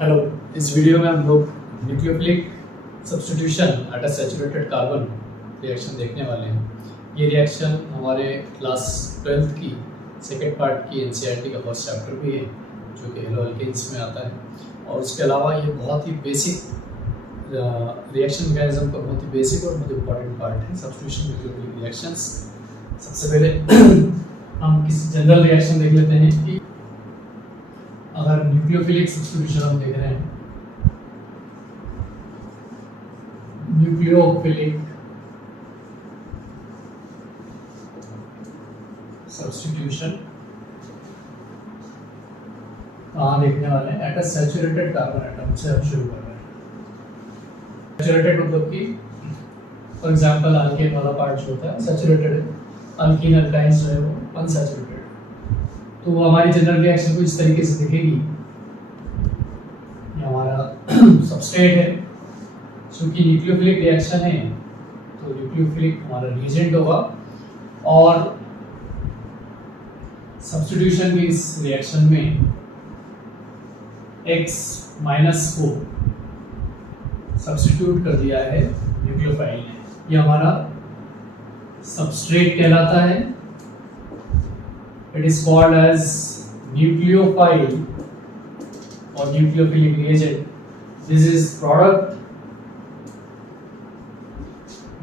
Hello. इस video में हम लोग nucleophilic substitution at a saturated carbon reaction देखने वाले हैं। ये रिएक्शन हमारे क्लास 12th की सेकेंड पार्ट की एनसीईआरटी का फर्स्ट चैप्टर भी है, जो कि हेलो अल्केन्स में आता है। और उसके अलावा ये बहुत ही बेसिक रिएक्शन मैकेनिज्म का बहुत ही बेसिक और बहुत इंपॉर्टेंट पार्ट है सब्स्टिट्यूशन न्यूक्लियोफिलिक रिएक्शंस। सबसे पहले हम किसी जनरल रिएक्शन देख लेते हैं कि अगर न्यूक्लियोफिलिक सब्स्टिट्यूशन हम देख रहे हैं, न्यूक्लियोफिलिक सब्स्टिट्यूशन कहाँ देखने वाले हैं? At a saturated carbon atom से हम शुरू कर रहे हैं। सैचुरेटेड मतलब कि फॉर एग्जांपल अल्केन वाला पार्ट जो होता है सैचुरेटेड है, अल्कीन अल्काइंस जो है वो अनसैचुरेटेड। तो हमारी जनरल रिएक्शन को इस तरीके से दिखेगी। ये हमारा सबस्ट्रेट है, क्योंकि न्यूक्लियोफिलिक रिएक्शन है तो न्यूक्लियोफिलिक हमारा रिएजेंट होगा। और सब्स्टिट्यूशन की इस रिएक्शन में X माइनस को सब्स्टिट्यूट कर दिया है न्यूक्लियोफाइल ने। ये हमारा सबस्ट्रेट कहलाता है। It is called as nucleophile or nucleophilic reagent. This is product.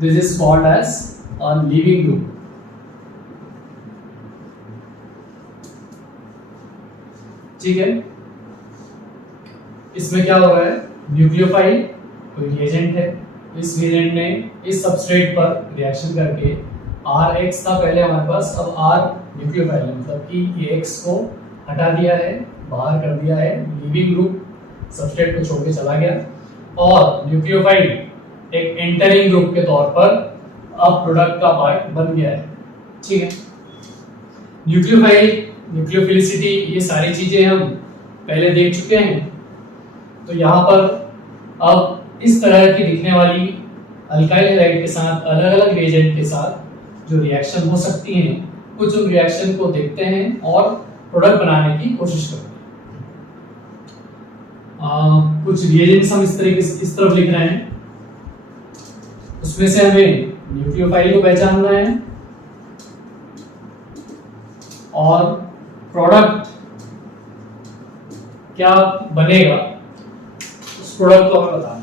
This is called as a leaving group. ठीक है, इसमें क्या हो रहा है? न्यूक्लियोफाइल कोई रिएजेंट है, इस रिएजेंट ने इस सबस्ट्रेट पर रिएक्शन करके Rx था पहले हमारे पास, अब R न्यूक्लियोफाइल है, मतलब कि ये X को हटा दिया है, बाहर कर दिया है, लीविंग ग्रुप सबस्ट्रेट को छोड़ के चला गया। और न्यूक्लियोफाइल एक एंटरिंग ग्रुप के तौर पर अब प्रोडक्ट का पार्ट बन गया है। ठीक है, न्यूक्लियोफाइल, न्यूक्लियोफिलिसिटी, ये सारी चीजें हम पहले देख चुके हैं। तो यहाँ पर अब इस तरह की दिखने वाली अल्काइल हैलाइड के साथ अलग अलग रिएजेंट के साथ जो रिएक्शन हो सकती हैं, कुछ उन रिएक्शन को देखते हैं और प्रोडक्ट बनाने की कोशिश करते हैं। कुछ रिएजेंट्स हम इस तरीके से इस तरफ लिख रहे हैं, उसमें से हमें न्यूक्लियोफाइल को पहचानना है और प्रोडक्ट क्या बनेगा उस प्रोडक्ट को हमें बताना है।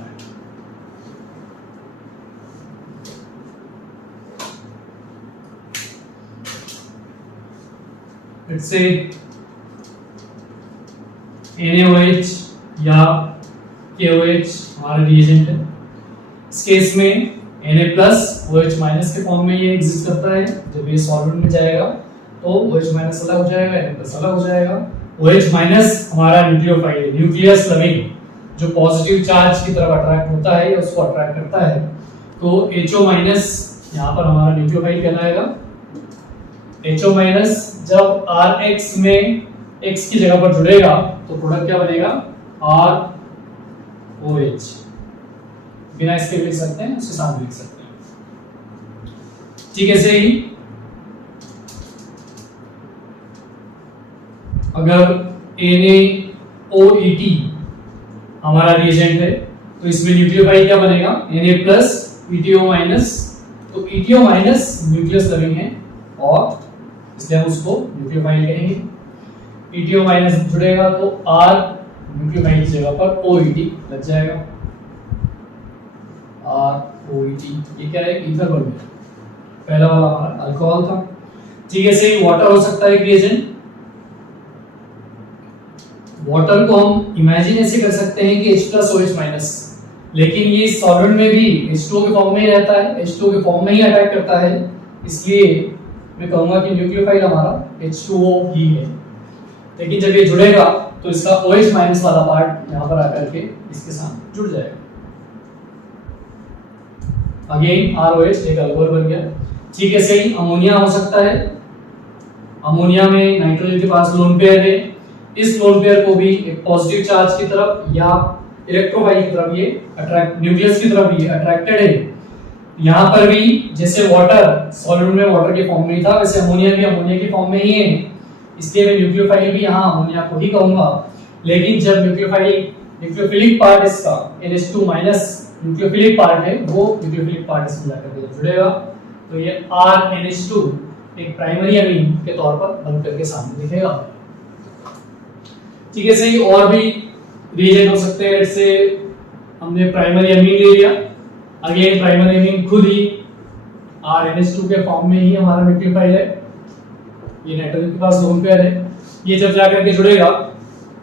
Let's say NaOH या KOH हमारा रिएजेंट है। इस केस में Na+ OH- के फॉर्म में ये एग्जिस्ट करता है। जब ये सॉल्वेंट में जाएगा तो OH- अलग हो जाएगा, Na+ अलग हो जाएगा। OH- हमारा न्यूक्लियोफाइल है, न्यूक्लियस लविंग, जो पॉजिटिव चार्ज की तरफ अट्रैक्ट होता है या उसको अट्रैक्ट करता है। तो HO- यहाँ पर हमारा न्यूक्लियोफाइल कहलाएगा। HO- जब Rx में X की जगह पर जुड़ेगा तो प्रोडक्ट क्या बनेगा? ROH। बिना इसके लिख सकते हैं, उसके साथ लिख सकते हैं। ठीक है, ऐसे ही अगर NaOET हमारा रिएजेंट है तो इसमें न्यूक्लियोफाइल क्या बनेगा? Na+ ETO-। तो ETO- न्यूक्लियस लविंग है और इसलिए हम उसको न्यूक्लियोफाइल कहेंगे। ETO- जुड़ेगा तो R न्यूक्लियोफाइल की जगह पर OET लग जाएगा। ROET ये क्या है? ईथर बन गया। पहला वाला हमारा अल्कोहल था। ठीक है, सही। वाटर हो सकता है रिएजेंट। वाटर को हम इमेजिन ऐसे कर सकते हैं कि H+ OH-, लेकिन ये सॉल्वेंट में भी H2O के फॉर्म में ही रहता है, H2O के फॉर्म में ही अटैक करता है। इसलिए मैं कहूंगा कि न्यूक्लियोफाइल हमारा H2O ही है। लेकिन जब ये जुड़ेगा तो इसका OH- वाला पार्ट यहाँ पर आकर के इसके साथ जुड़ जाएगा। अगेन ROH एक अल्कोहल बन गया। ठीक है, सही। अमोनिया हो सकता है। अमोनिया में नाइट्रोजन के पास लोन पेयर है। इस लोन पेयर को भी एक पॉजिटिव चार्ज की तरफ या इलेक्ट्रोफाइल की तरफ ये अट्रैक्ट, न्यूक्लियस की तरफ ये अट्रैक्टेड है। यहाँ पर भी जैसे वाटर सॉल्वेंट में वाटर के फॉर्म में ही था, वैसे अमोनिया भी अमोनिया के फॉर्म में ही है, इसलिए मैं न्यूक्लियोफाइल भी यहाँ अमोनिया को ही कहूंगा। लेकिन जब न्यूक्लियोफाइल न्यूक्लियोफिलिक पार्ट इसका NH2 माइनस न्यूक्लियोफिलिक पार्ट है, वो न्यूक्लियोफिलिक पार्ट इसमें जाकर के जुड़ेगा, तो ये RNH2 एक प्राइमरी अमीन के तौर पर बन करके सामने दिखेगा। ठीक है, सही। और भी रिएजेंट हो सकते हैं, जैसे हमने प्राइमरी अमीन ले लिया, अगेन प्राइमरी अमीन खुद ही RNH2 के फॉर्म में ही हमारा न्यूक्लियोफाइल है, ये नाइट्रोजन के पास लोन पेयर है, ये जब जाकर के जुड़ेगा,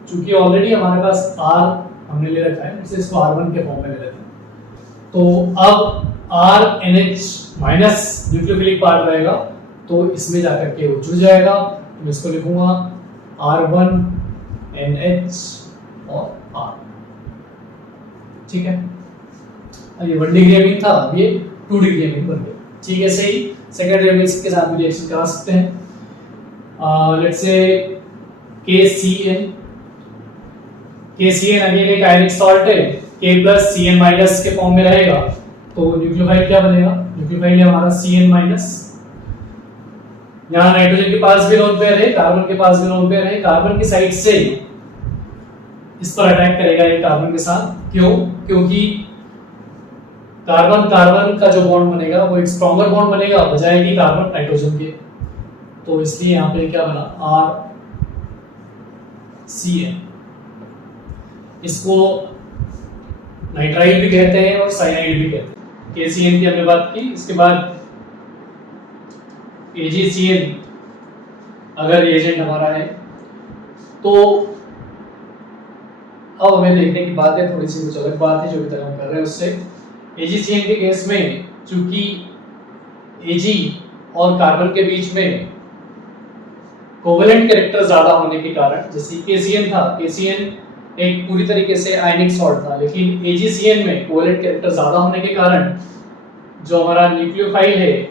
चूंकि ऑलरेडी हमारे पास R हमने ले रखा है, इसलिए इसको R1 के फॉर्म में ले लेते हैं, तो अब RNH माइनस न्यूक्लियोफिलिक पार्ट रहेगा, तो इसमें जाकर के वो जुड़ जाएगा, मैं इसको लिखूंगा R1NH और R। ठीक है, ये 1 डिग्री अमीन था, अब ये 2 डिग्री अमीन बन गया। ठीक है, सही। सेकेंडरी अमीन के साथ भी रिएक्शन करा सकते हैं, लेट्स से KCN अगेन एक आयनिक सॉल्ट है, K प्लस Cn माइनस के फॉर्म में रहेगा, तो न्यूक्लियोफाइल क्या बनेगा? न्यूक्लियोफाइल है हमारा Cn माइनस। यहाँ नाइट्रोजन के पास भी लोन पेयर है, कार्बन के पास भी लोन पेयर है, कार्बन की साइड से इस पर अटैक करेगा ये कार्बन के साथ। क्यों? क्योंकि कार्बन कार्बन का जो बॉन्ड बनेगा वो एक स्ट्रॉन्गर बॉन्ड बनेगा बजाय कि कार्बन नाइट्रोजन के, तो इसलिए यहाँ पे क्या बना RCN। इसको नाइट्राइल भी कहते हैं और साइनाइड भी कहते हैं। KCN की हमने बात की, इसके बाद AgCN अगर रिएजेंट हमारा है, तो अब हमें देखने की बात है, थोड़ी सी कुछ अलग बात है जो अभी तक हम कर रहे हैं उससे। AgCN के केस में चूंकि Ag और कार्बन के बीच में कोवेलेंट कैरेक्टर ज्यादा होने के कारण, जैसे KCN था, KCN एक पूरी तरीके से आयनिक सॉल्ट था, लेकिन AgCN में कोवेलेंट कैरेक्टर ज्यादा होने के कारण जो हमारा न्यूक्लियोफाइल है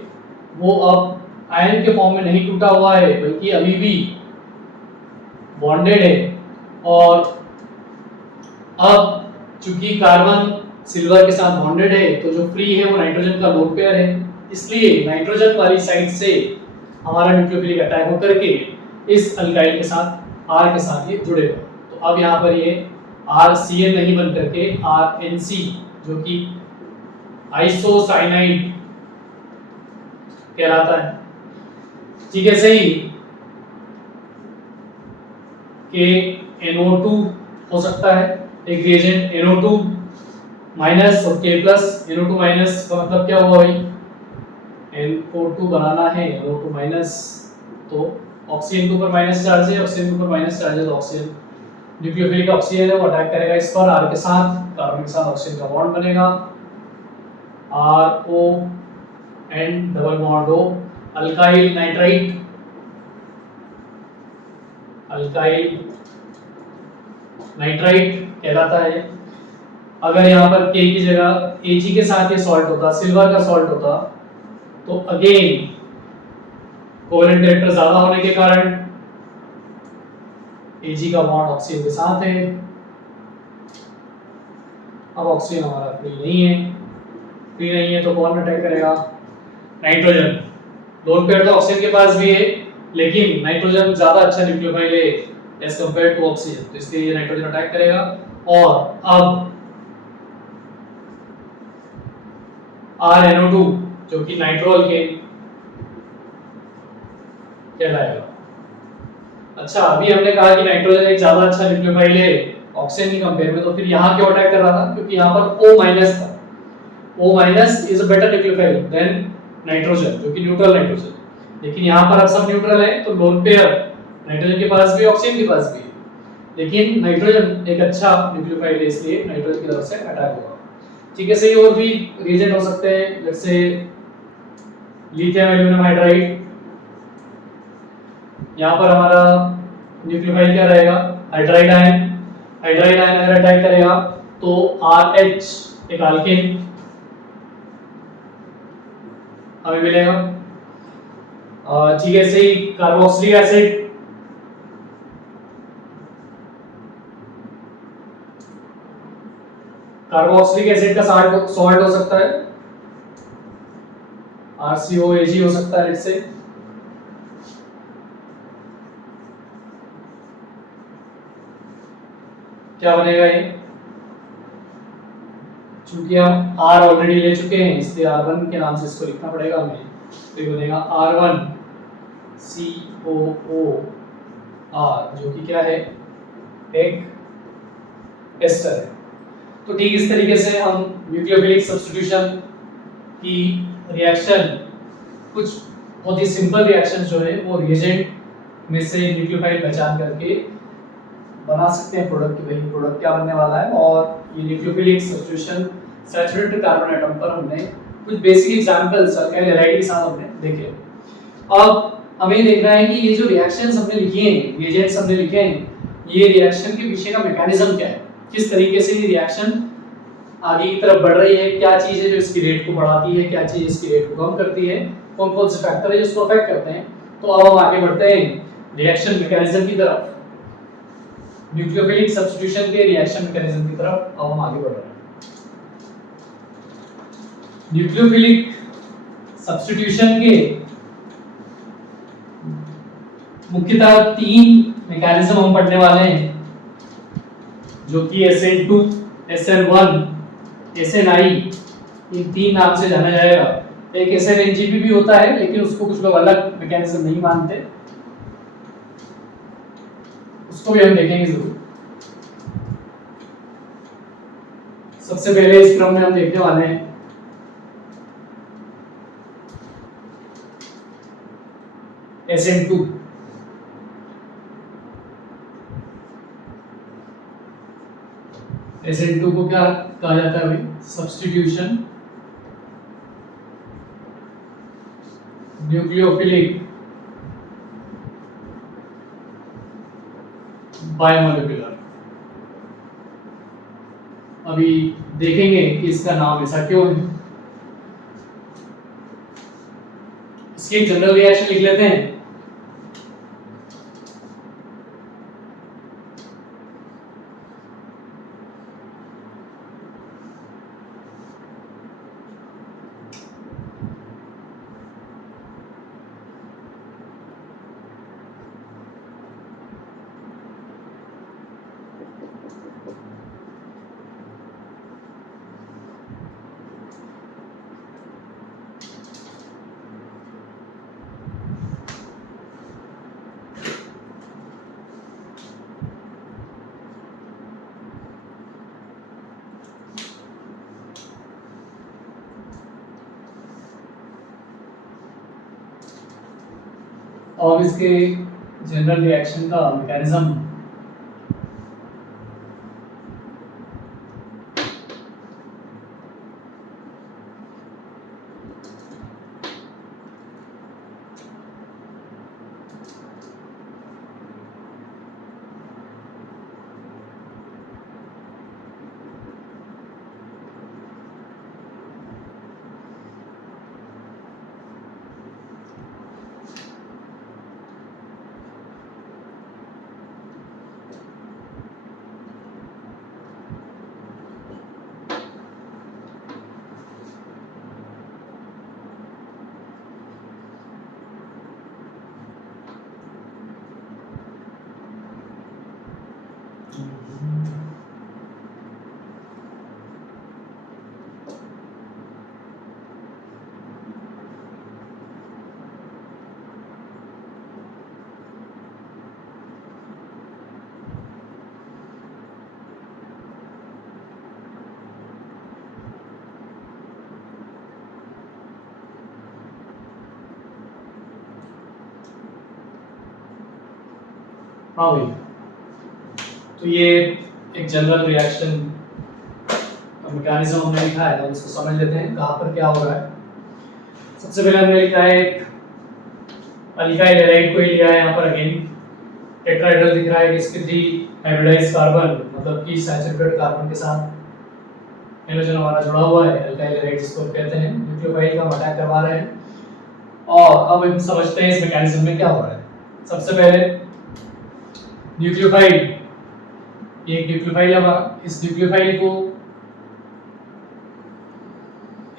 वो अब आयन के फॉर्म में नहीं टूटा हुआ है, बल्कि अभी भी बॉन्डेड है। और अब चूंकि कार्बन सिल्वर के साथ बॉन्डेड है, तो जो फ्री है वो नाइट्रोजन का लोन पेयर है, इसलिए नाइट्रोजन वाली साइड से हमारा न्यूक्लियोफिलिक अटैक होकर के इस अल्काइल के साथ R के साथ ये जुड़ेगा। तो अब यहाँ पर ये RCN नहीं बन करके RNC, जो कि आइसोसाइनाइड कहलाता है। ठीक है, सही। KNO2 हो सकता है एक रिएजेंट, NO2 माइनस और K प्लस। NO2 माइनस का मतलब क्या हुआ भाई? NO2 बनाना है, NO2 माइनस, तो ऑक्सीजन के ऊपर माइनस चार्ज है, ऑक्सीजन के ऊपर माइनस चार्ज है, तो ऑक्सीजन न्यूक्लियोफिलिक ऑक्सीजन है वो अटैक करेगा इस पर, R के साथ, कार्बन के साथ ऑक्सीजन का बॉन्ड बनेगा, RO and double bond O, alkyl nitrite, alkyl nitrite कहलाता है। अगर यहाँ पर K की जगह Ag के साथ ये सॉल्ट होता, सिल्वर का सॉल्ट होता, तो अगेन कोवेलेंट कैरेक्टर ज्यादा होने के कारण Ag का बॉन्ड ऑक्सीजन के साथ है। अब ऑक्सीजन हमारा फ्री नहीं है, तो कौन अटैक करेगा? नाइट्रोजन। लोन पेयर तो ऑक्सीजन के पास भी है, लेकिन नाइट्रोजन ज्यादा अच्छा न्यूक्लियोफाइल है एज कंपेयर टू ऑक्सीजन, तो इसलिए ये नाइट्रोजन अटैक करेगा। और अब RNO2 जो कि नाइट्रोल के कहलाएगा। अच्छा, अभी हमने कहा कि नाइट्रोजन एक ज्यादा अच्छा न्यूक्लियोफाइल है ऑक्सीजन की कंपेयर में, तो फिर यहाँ क्यों अटैक कर रहा था? क्योंकि यहाँ पर O माइनस था। O minus is a better nucleophile than nitrogen, जो कि न्यूट्रल नाइट्रोजन। लेकिन यहाँ पर अब सब न्यूट्रल है, तो लोन पेयर नाइट्रोजन के पास भी ऑक्सीजन के पास भी है, लेकिन नाइट्रोजन एक अच्छा न्यूक्लियोफाइल है, इसलिए नाइट्रोजन की तरफ से अटैक होगा। ठीक है, सही। और भी रिएजेंट हो सकते हैं, जैसे लिथियम एल्यूमिनियम हाइड्राइड। यहाँ पर हमारा न्यूक्लियोफाइल क्या रहेगा? Hydride ion. हाइड्राइड आयन अगर अटैक करेगा तो RH एक अल्केन हमें मिलेगा। ठीक है, सही। कार्बोक्सिलिक एसिड, कार्बोक्सिलिक एसिड का सॉल्ट हो सकता है, RCOAG हो सकता है इससे। क्या बनेगा ये? चूंकि हम R ऑलरेडी ले चुके हैं इसलिए R1 के नाम से इसको लिखना पड़ेगा हमें। तो ये बनेगा R1 COOR, जो कि क्या है, एक एस्टर है। तो ठीक इस तरीके से हम न्यूक्लियोफिलिक सब्स्टिट्यूशन की रिएक्शन, कुछ बहुत ही सिंपल रिएक्शन जो है वो रिएजेंट में से न्यूक्लियोफाइल पहचान करके बना सकते हैं प्रोडक्ट की, वही प्रोडक्ट क्या बनने वाला है। और ये nucleophilic substitution saturated carbon atom पर हमने कुछ बेसिक एग्जांपल्स अल्काइल हैलाइड के साथ हमने देखे। अब हमें देखना है कि ये जो रिएक्शंस हमने लिखी हैं, रिएजेंट्स हमने लिखे हैं, ये रिएक्शन के पीछे का मैकेनिज्म क्या है, किस तरीके से ये रिएक्शन आगे की तरफ बढ़ रही है, क्या चीज है जो इसकी रेट को बढ़ाती है, क्या चीज इसकी रेट को कम करती है, कौन कौन से फैक्टर है जो इसको अफेक्ट करते हैं। तो अब हम आगे बढ़ते हैं रिएक्शन मैकेनिज्म की तरफ, न्यूक्लियोफिलिक सब्स्टिट्यूशन के रिएक्शन मैकेनिज्म की तरफ अब हम आगे बढ़ रहे हैं। न्यूक्लियोफिलिक सब्स्टिट्यूशन के मुख्यतः 3 मैकेनिज्म हम पढ़ने वाले हैं, जो कि SN2, SN1, SNI, इन 3 नाम से जाना जाएगा। एक SNNGP भी होता है लेकिन उसको कुछ लोग अलग मैकेनिज्म नहीं मानते, उसको भी हम देखेंगे जरूर। सबसे पहले इस क्रम में हम देखने वाले हैं SN2। SN2 को क्या कहा जाता है भाई? Substitution nucleophilic biomolecular. अभी देखेंगे कि इसका नाम ऐसा क्यों है। इसकी एक जनरल रिएक्शन लिख लेते हैं। और इसके जनरल रिएक्शन का मैकेनिज्म हाँ भाई, तो ये एक जनरल रिएक्शन मैकेनिज्म हमने लिखा है, तो इसको समझ लेते हैं कहाँ पर क्या हो रहा है। सबसे पहले हमने लिखा है एक अल्काइल हैलाइड को ही लिया है, यहाँ पर अगेन टेट्राहेड्रल दिख रहा है, sp3 हाइब्रिडाइज्ड कार्बन, मतलब कि सैचुरेटेड कार्बन के साथ हेलोजन हमारा जुड़ा हुआ है, अल्काइल हैलाइड जिसको कहते हैं, न्यूक्लियोफाइल का हम अटैक करवा रहे हैं। और अब हम समझते हैं इस मैकेनिज्म में क्या हो रहा है। सबसे पहले न्यूक्लियोफाइल, एक न्यूक्लियोफाइल हमारा, इस न्यूक्लियोफाइल को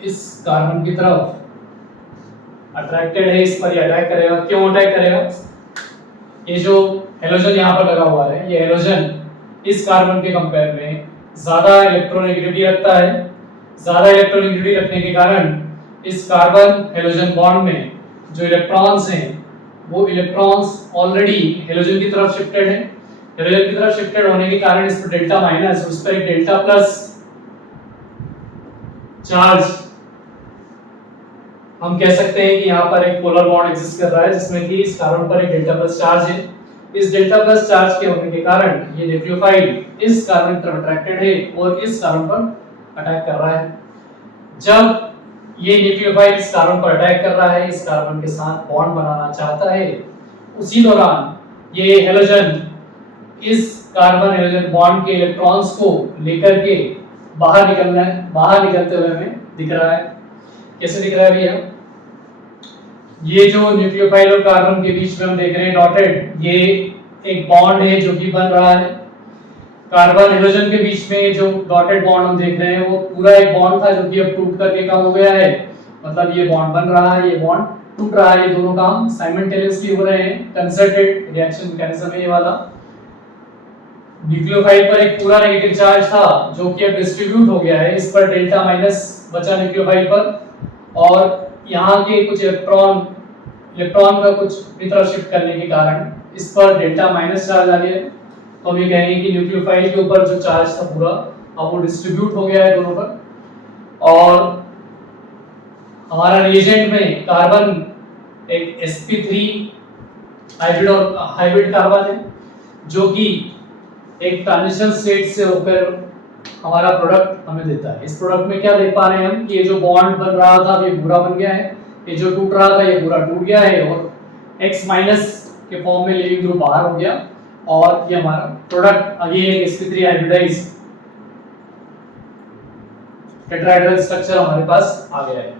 इस कार्बन की तरफ अट्रैक्टेड है, इस पर ये अटैक करेगा। क्यों अटैक करेगा? ये जो हेलोजन यहाँ पर लगा हुआ है, ये हेलोजन इस कार्बन के कंपेयर में ज्यादा इलेक्ट्रोनेगेटिविटी रखता है, ज्यादा इलेक्ट्रॉनिक रखने के कारण इस कार्बन हेलोजन बॉन्ड में जो इलेक्ट्रॉन्स हैं वो इलेक्ट्रॉन्स ऑलरेडी हेलोजन की तरफ शिफ्टेड है। हेलोजन की तरफ शिफ्टेड होने के कारण इस पर डेल्टा माइनस, उस पर एक डेल्टा प्लस चार्ज, हम कह सकते हैं कि यहाँ पर एक पोलर बॉन्ड एग्जिस्ट कर रहा है जिसमें कि इस कार्बन पर एक डेल्टा प्लस चार्ज है। इस डेल्टा प्लस चार्ज के होने के कारण ये न्यूक्लियोफाइल इस कार्बन की तरफ अट्रैक्टेड है और इस कार्बन पर अटैक कर रहा है। जब ये न्यूक्लियोफाइल इस कार्बन पर अटैक कर रहा है, इस कार्बन के साथ बॉन्ड बनाना चाहता है, उसी दौरान ये हेलोजन इस कार्बन हेलोजन बॉन्ड के इलेक्ट्रॉन्स को लेकर के बाहर निकलते हुए हमें दिख रहा है। कैसे दिख रहा है भैया? ये जो न्यूक्लियोफाइल और कार्बन के बीच में हम देख रहे हैं डॉटेड, ये एक बॉन्ड है जो कि बन रहा है। कार्बन हेलोजन के बीच में जो डॉटेड बॉन्ड हम देख रहे हैं वो पूरा एक बॉन्ड था जो कि अब टूट करके कम हो गया है। मतलब ये बॉन्ड बन रहा है, ये बॉन्ड टूट रहा है। ये दोनों काम साइमल्टेनियसली हो रहे हैं। कंसर्टेड रिएक्शन मैकेनिज्म है ये वाला। न्यूक्लियोफाइल पर एक पूरा नेगेटिव चार्ज था जो कि अब डिस्ट्रीब्यूट हो गया है। इस पर डेल्टा माइनस बचा न्यूक्लियोफाइल पर, और यहाँ के कुछ इलेक्ट्रॉन का कुछ अपनी तरफ शिफ्ट करने के कारण इस पर डेल्टा माइनस चार्ज आ गया। तो हम ये कहेंगे कि न्यूक्लियोफाइल के ऊपर जो चार्ज था पूरा अब वो डिस्ट्रीब्यूट हो गया है दोनों पर। और हमारा रिएजेंट में कार्बन एक sp3 हाइब्रिड कार्बन है जो कि एक ट्रांजिशन स्टेट से होकर हमारा प्रोडक्ट हमें देता है। इस प्रोडक्ट में क्या देख पा रहे हैं हम कि ये जो बॉन्ड बन रहा था ये पूरा बन गया है, ये जो टूट रहा था ये पूरा टूट गया है, और X माइनस के फॉर्म में लिविंग ग्रुप बाहर हो गया, और ये हमारा प्रोडक्ट अगेन एक sp3 हाइब्रिडाइज्ड टेट्राहेड्रल स्ट्रक्चर हमारे पास आ गया है।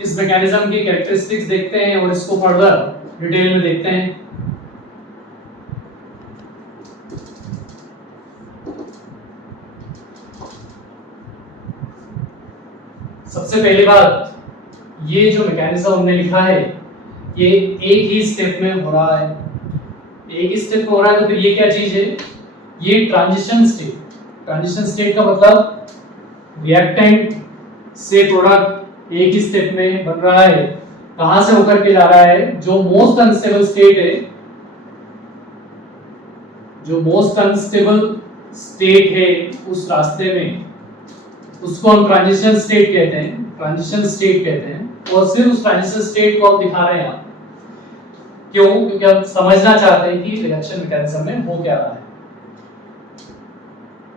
इस मैकेनिज्म की कैरेक्टरिस्टिक्स देखते हैं और इसको फर्दर डिटेल में देखते हैं। सबसे पहली बात, ये जो मैकेनिज्म हमने लिखा है ये एक ही स्टेप में हो रहा है। एक ही स्टेप में हो रहा है तो फिर ये क्या चीज है? ये ट्रांजिशन स्टेट। ट्रांजिशन स्टेट का मतलब रिएक्टेंट से प्रोडक्ट एक ही स्टेप में बन रहा है। कहां से होकर के जा रहा है? जो मोस्ट अनस्टेबल स्टेट है, जो मोस्ट अनस्टेबल स्टेट है उस रास्ते में, उसको हम ट्रांजिशन स्टेट कहते हैं। ट्रांजिशन स्टेट कहते हैं। और सिर्फ उस ट्रांजिशन स्टेट को हम दिखा रहे हैं। क्यों? क्योंकि हम समझना चाहते हैं कि रिएक्शन मैकेनिज्म में हो क्या रहा है।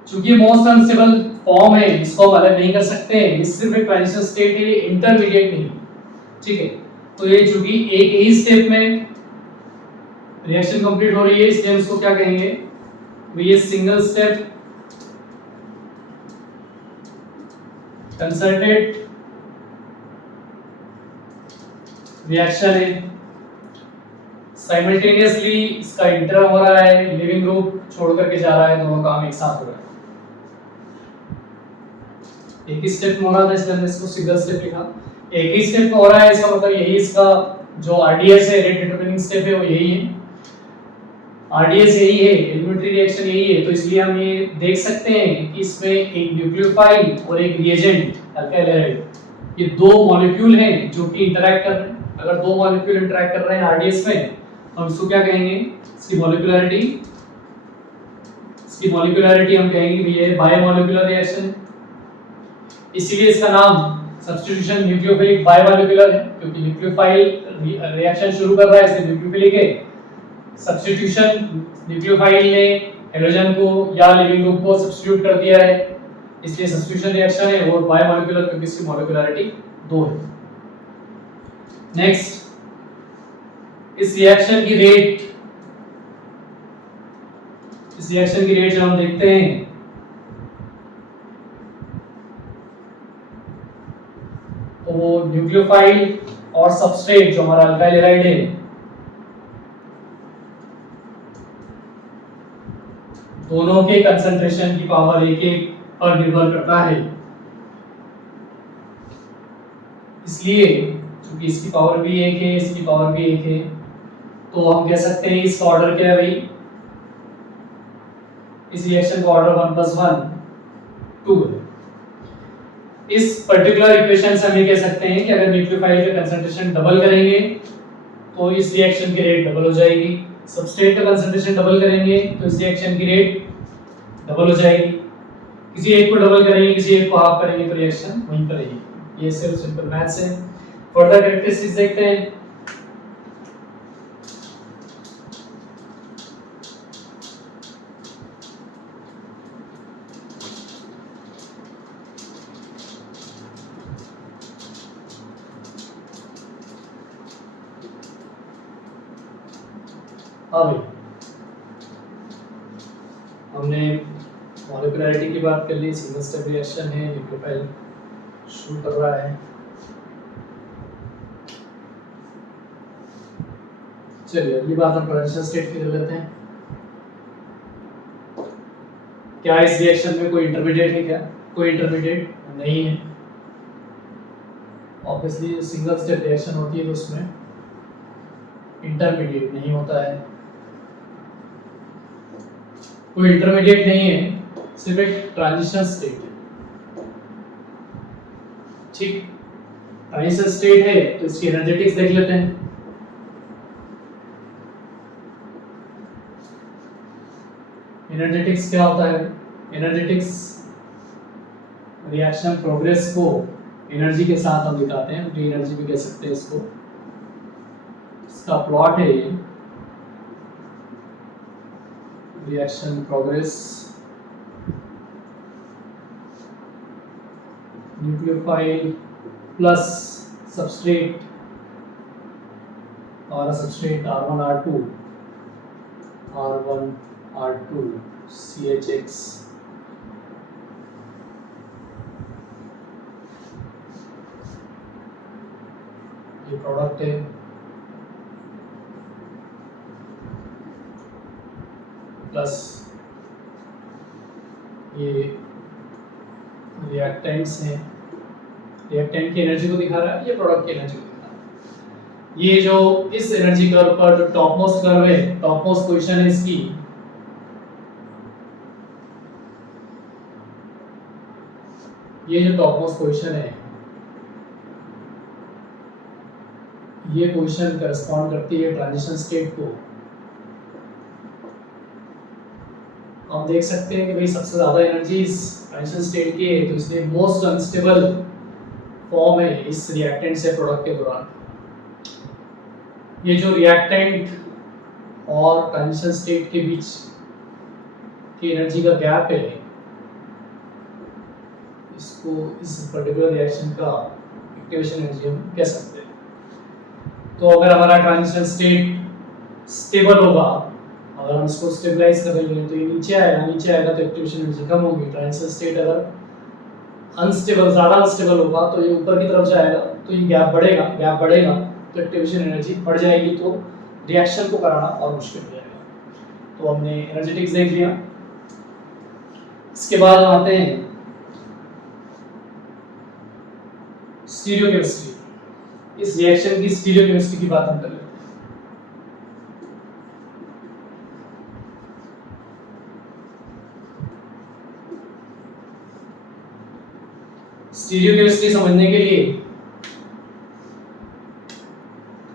चूंकि मोस्ट अनस्टेबल फॉर्म है, इसको हम अलग नहीं कर सकते। ये सिर्फ एक ट्रांजिशन स्टेट है, इंटरमीडिएट नहीं। ठीक है, तो ये चूंकि एक ही स्टेप में रिएक्शन कंप्लीट हो रही है, इसलिए हम इसको क्या कहेंगे? ये सिंगल स्टेप कंसर्टेड रिएक्शन है। साइमल्टेनियसली इसका इंटर हो रहा है, लिविंग ग्रुप छोड़ करके जा रहा है, दोनों काम एक साथ हो रहा है। एक ही स्टेप में हो रहा था इसलिए हमने इसको सिंगल स्टेप लिखा। एक ही स्टेप में हो रहा है इसका मतलब यही इसका जो आरडीएस है, रेट डिटरमिनिंग स्टेप है, वो यही है। आरडीएस यही है, एलिमेंट्री रिएक्शन यही है। तो इसलिए हम ये देख सकते हैं कि इसमें एक न्यूक्लियोफाइल और एक रिएजेंट अल्काइल हैलाइड, ये दो मॉलिक्यूल हैं जो कि इंटरैक्ट कर रहे हैं। अगर दो मॉलिक्यूल इंटरैक्ट कर रहे हैं आरडीएस में, तो हम इसको क्या कहेंगे? इसकी मॉलिक्यूलरिटी हम कहेंगे कि ये बायोमॉलिक्यूलर रिएक्शन। इसीलिए इसका नाम सब्स्टिट्यूशन न्यूक्लियोफिलिक बायोमॉलिक्यूलर है, क्योंकि न्यूक्लियोफाइल रिएक्शन शुरू कर रहा है इसलिए न्यूक्लियोफिलिक है। सब्स्टिट्यूशन, न्यूक्लियोफाइल ने हेलोजन को या लिविंग ग्रुप को सब्स्टिट्यूट कर दिया है, इसलिए सब्स्टिट्यूशन रिएक्शन है। और बायोमॉलिक्यूलर क्योंकि इसकी मॉलिक्यूलरिटी 2 है। नेक्स्ट, इस रिएक्शन की रेट जब हम देखते हैं तो वो न्यूक्लियोफाइल और सबस्ट्रेट जो हमारा अल्काइल हैलाइड है, दोनों के कंसंट्रेशन की पावर एक पर निर्भर करता है। इसलिए क्योंकि इसकी पावर भी 1 है, इसकी पावर भी 1 है, तो हम कह सकते हैं इसका ऑर्डर क्या है भाई? इस रिएक्शन का ऑर्डर 1+1 2 है। इस पर्टिकुलर इक्वेशन से हम ये कह सकते हैं कि अगर न्यूक्लियोफाइल का कंसंट्रेशन डबल करेंगे तो इस रिएक्शन की रेट डबल हो जाएगी, सबस्ट्रेट का कंसंट्रेशन डबल करेंगे तो इस रिएक्शन की रेट डबल हो जाएगी, किसी एक को डबल करेंगे किसी एक को हाफ करेंगे तो रिएक्शन वहीं पर रहेगी। ये सिर्फ सिंपल मैथ्स है। फर्दर कैरेक्टरिस्टिक्स देखते हैं। हाँ भाई, हमने मॉलिक्यूलरिटी की बात कर ली, सिंगल स्टेप रिएक्शन है, न्यूक्लियोफाइल शुरू कर रहा है। चलिए अगली बात हम ट्रांजिशन स्टेट की कर लेते हैं। क्या इस रिएक्शन में कोई इंटरमीडिएट है? क्या कोई इंटरमीडिएट नहीं है। ऑब्वियसली सिंगल स्टेप रिएक्शन होती है तो उसमें इंटरमीडिएट नहीं होता है, कोई इंटरमीडिएट नहीं है, सिर्फ एक ट्रांजिशन स्टेट है। ठीक, ट्रांजिशन स्टेट है तो इसकी एनर्जेटिक्स देख लेते हैं। एनर्जेटिक्स क्या होता है? एनर्जेटिक्स रिएक्शन प्रोग्रेस को एनर्जी के साथ हम दिखाते हैं, फ्री एनर्जी भी कह सकते हैं इसको। इसका प्लॉट है ये, reaction progress nucleophile plus substrate और substrate R1 R2 R1 R2 CHX ये प्रोडक्ट है। प्लस ये रिएक्टेंट्स हैं, रिएक्टेंट की एनर्जी को दिखा रहा है, ये प्रोडक्ट की एनर्जी को दिखा रहा है। ये जो इस एनर्जी कर्व पर जो टॉप मोस्ट कर्व है, टॉप मोस्ट पोजीशन है इसकी, ये जो टॉप मोस्ट पोजीशन है ये पोजीशन करस्पॉन्ड करती है ट्रांजिशन स्टेट को। हम देख सकते हैं कि भाई सबसे ज्यादा एनर्जी इस ट्रांजिशन स्टेट की है, तो इसलिए मोस्ट अनस्टेबल फॉर्म है इस रिएक्टेंट से प्रोडक्ट के दौरान। ये जो रिएक्टेंट और ट्रांजिशन स्टेट के बीच की एनर्जी का गैप है, इसको इस पर्टिकुलर रिएक्शन का एक्टिवेशन एनर्जी हम कह सकते हैं। तो अगर हमारा ट्रांजिशन स्टेट स्टेबल होगा, अगर हम इसको स्टेबलाइज करेंगे तो ये नीचे आएगा तो एक्टिवेशन एनर्जी कम होगी। ट्रांजिशन स्टेट अगर अनस्टेबल, ज़्यादा अनस्टेबल होगा तो ये ऊपर की तरफ जाएगा तो ये गैप बढ़ेगा तो एक्टिवेशन एनर्जी बढ़ जाएगी, तो रिएक्शन को कराना और मुश्किल हो जाएगा। तो हमने एनर्जेटिक्स देख लिया। इसके बाद हम आते हैं स्टीरियोकेमिस्ट्री। इस रिएक्शन की स्टीरियोकेमिस्ट्री की बात हम कर लेते हैं। स्टीरियोकेमिस्ट्री समझने के लिए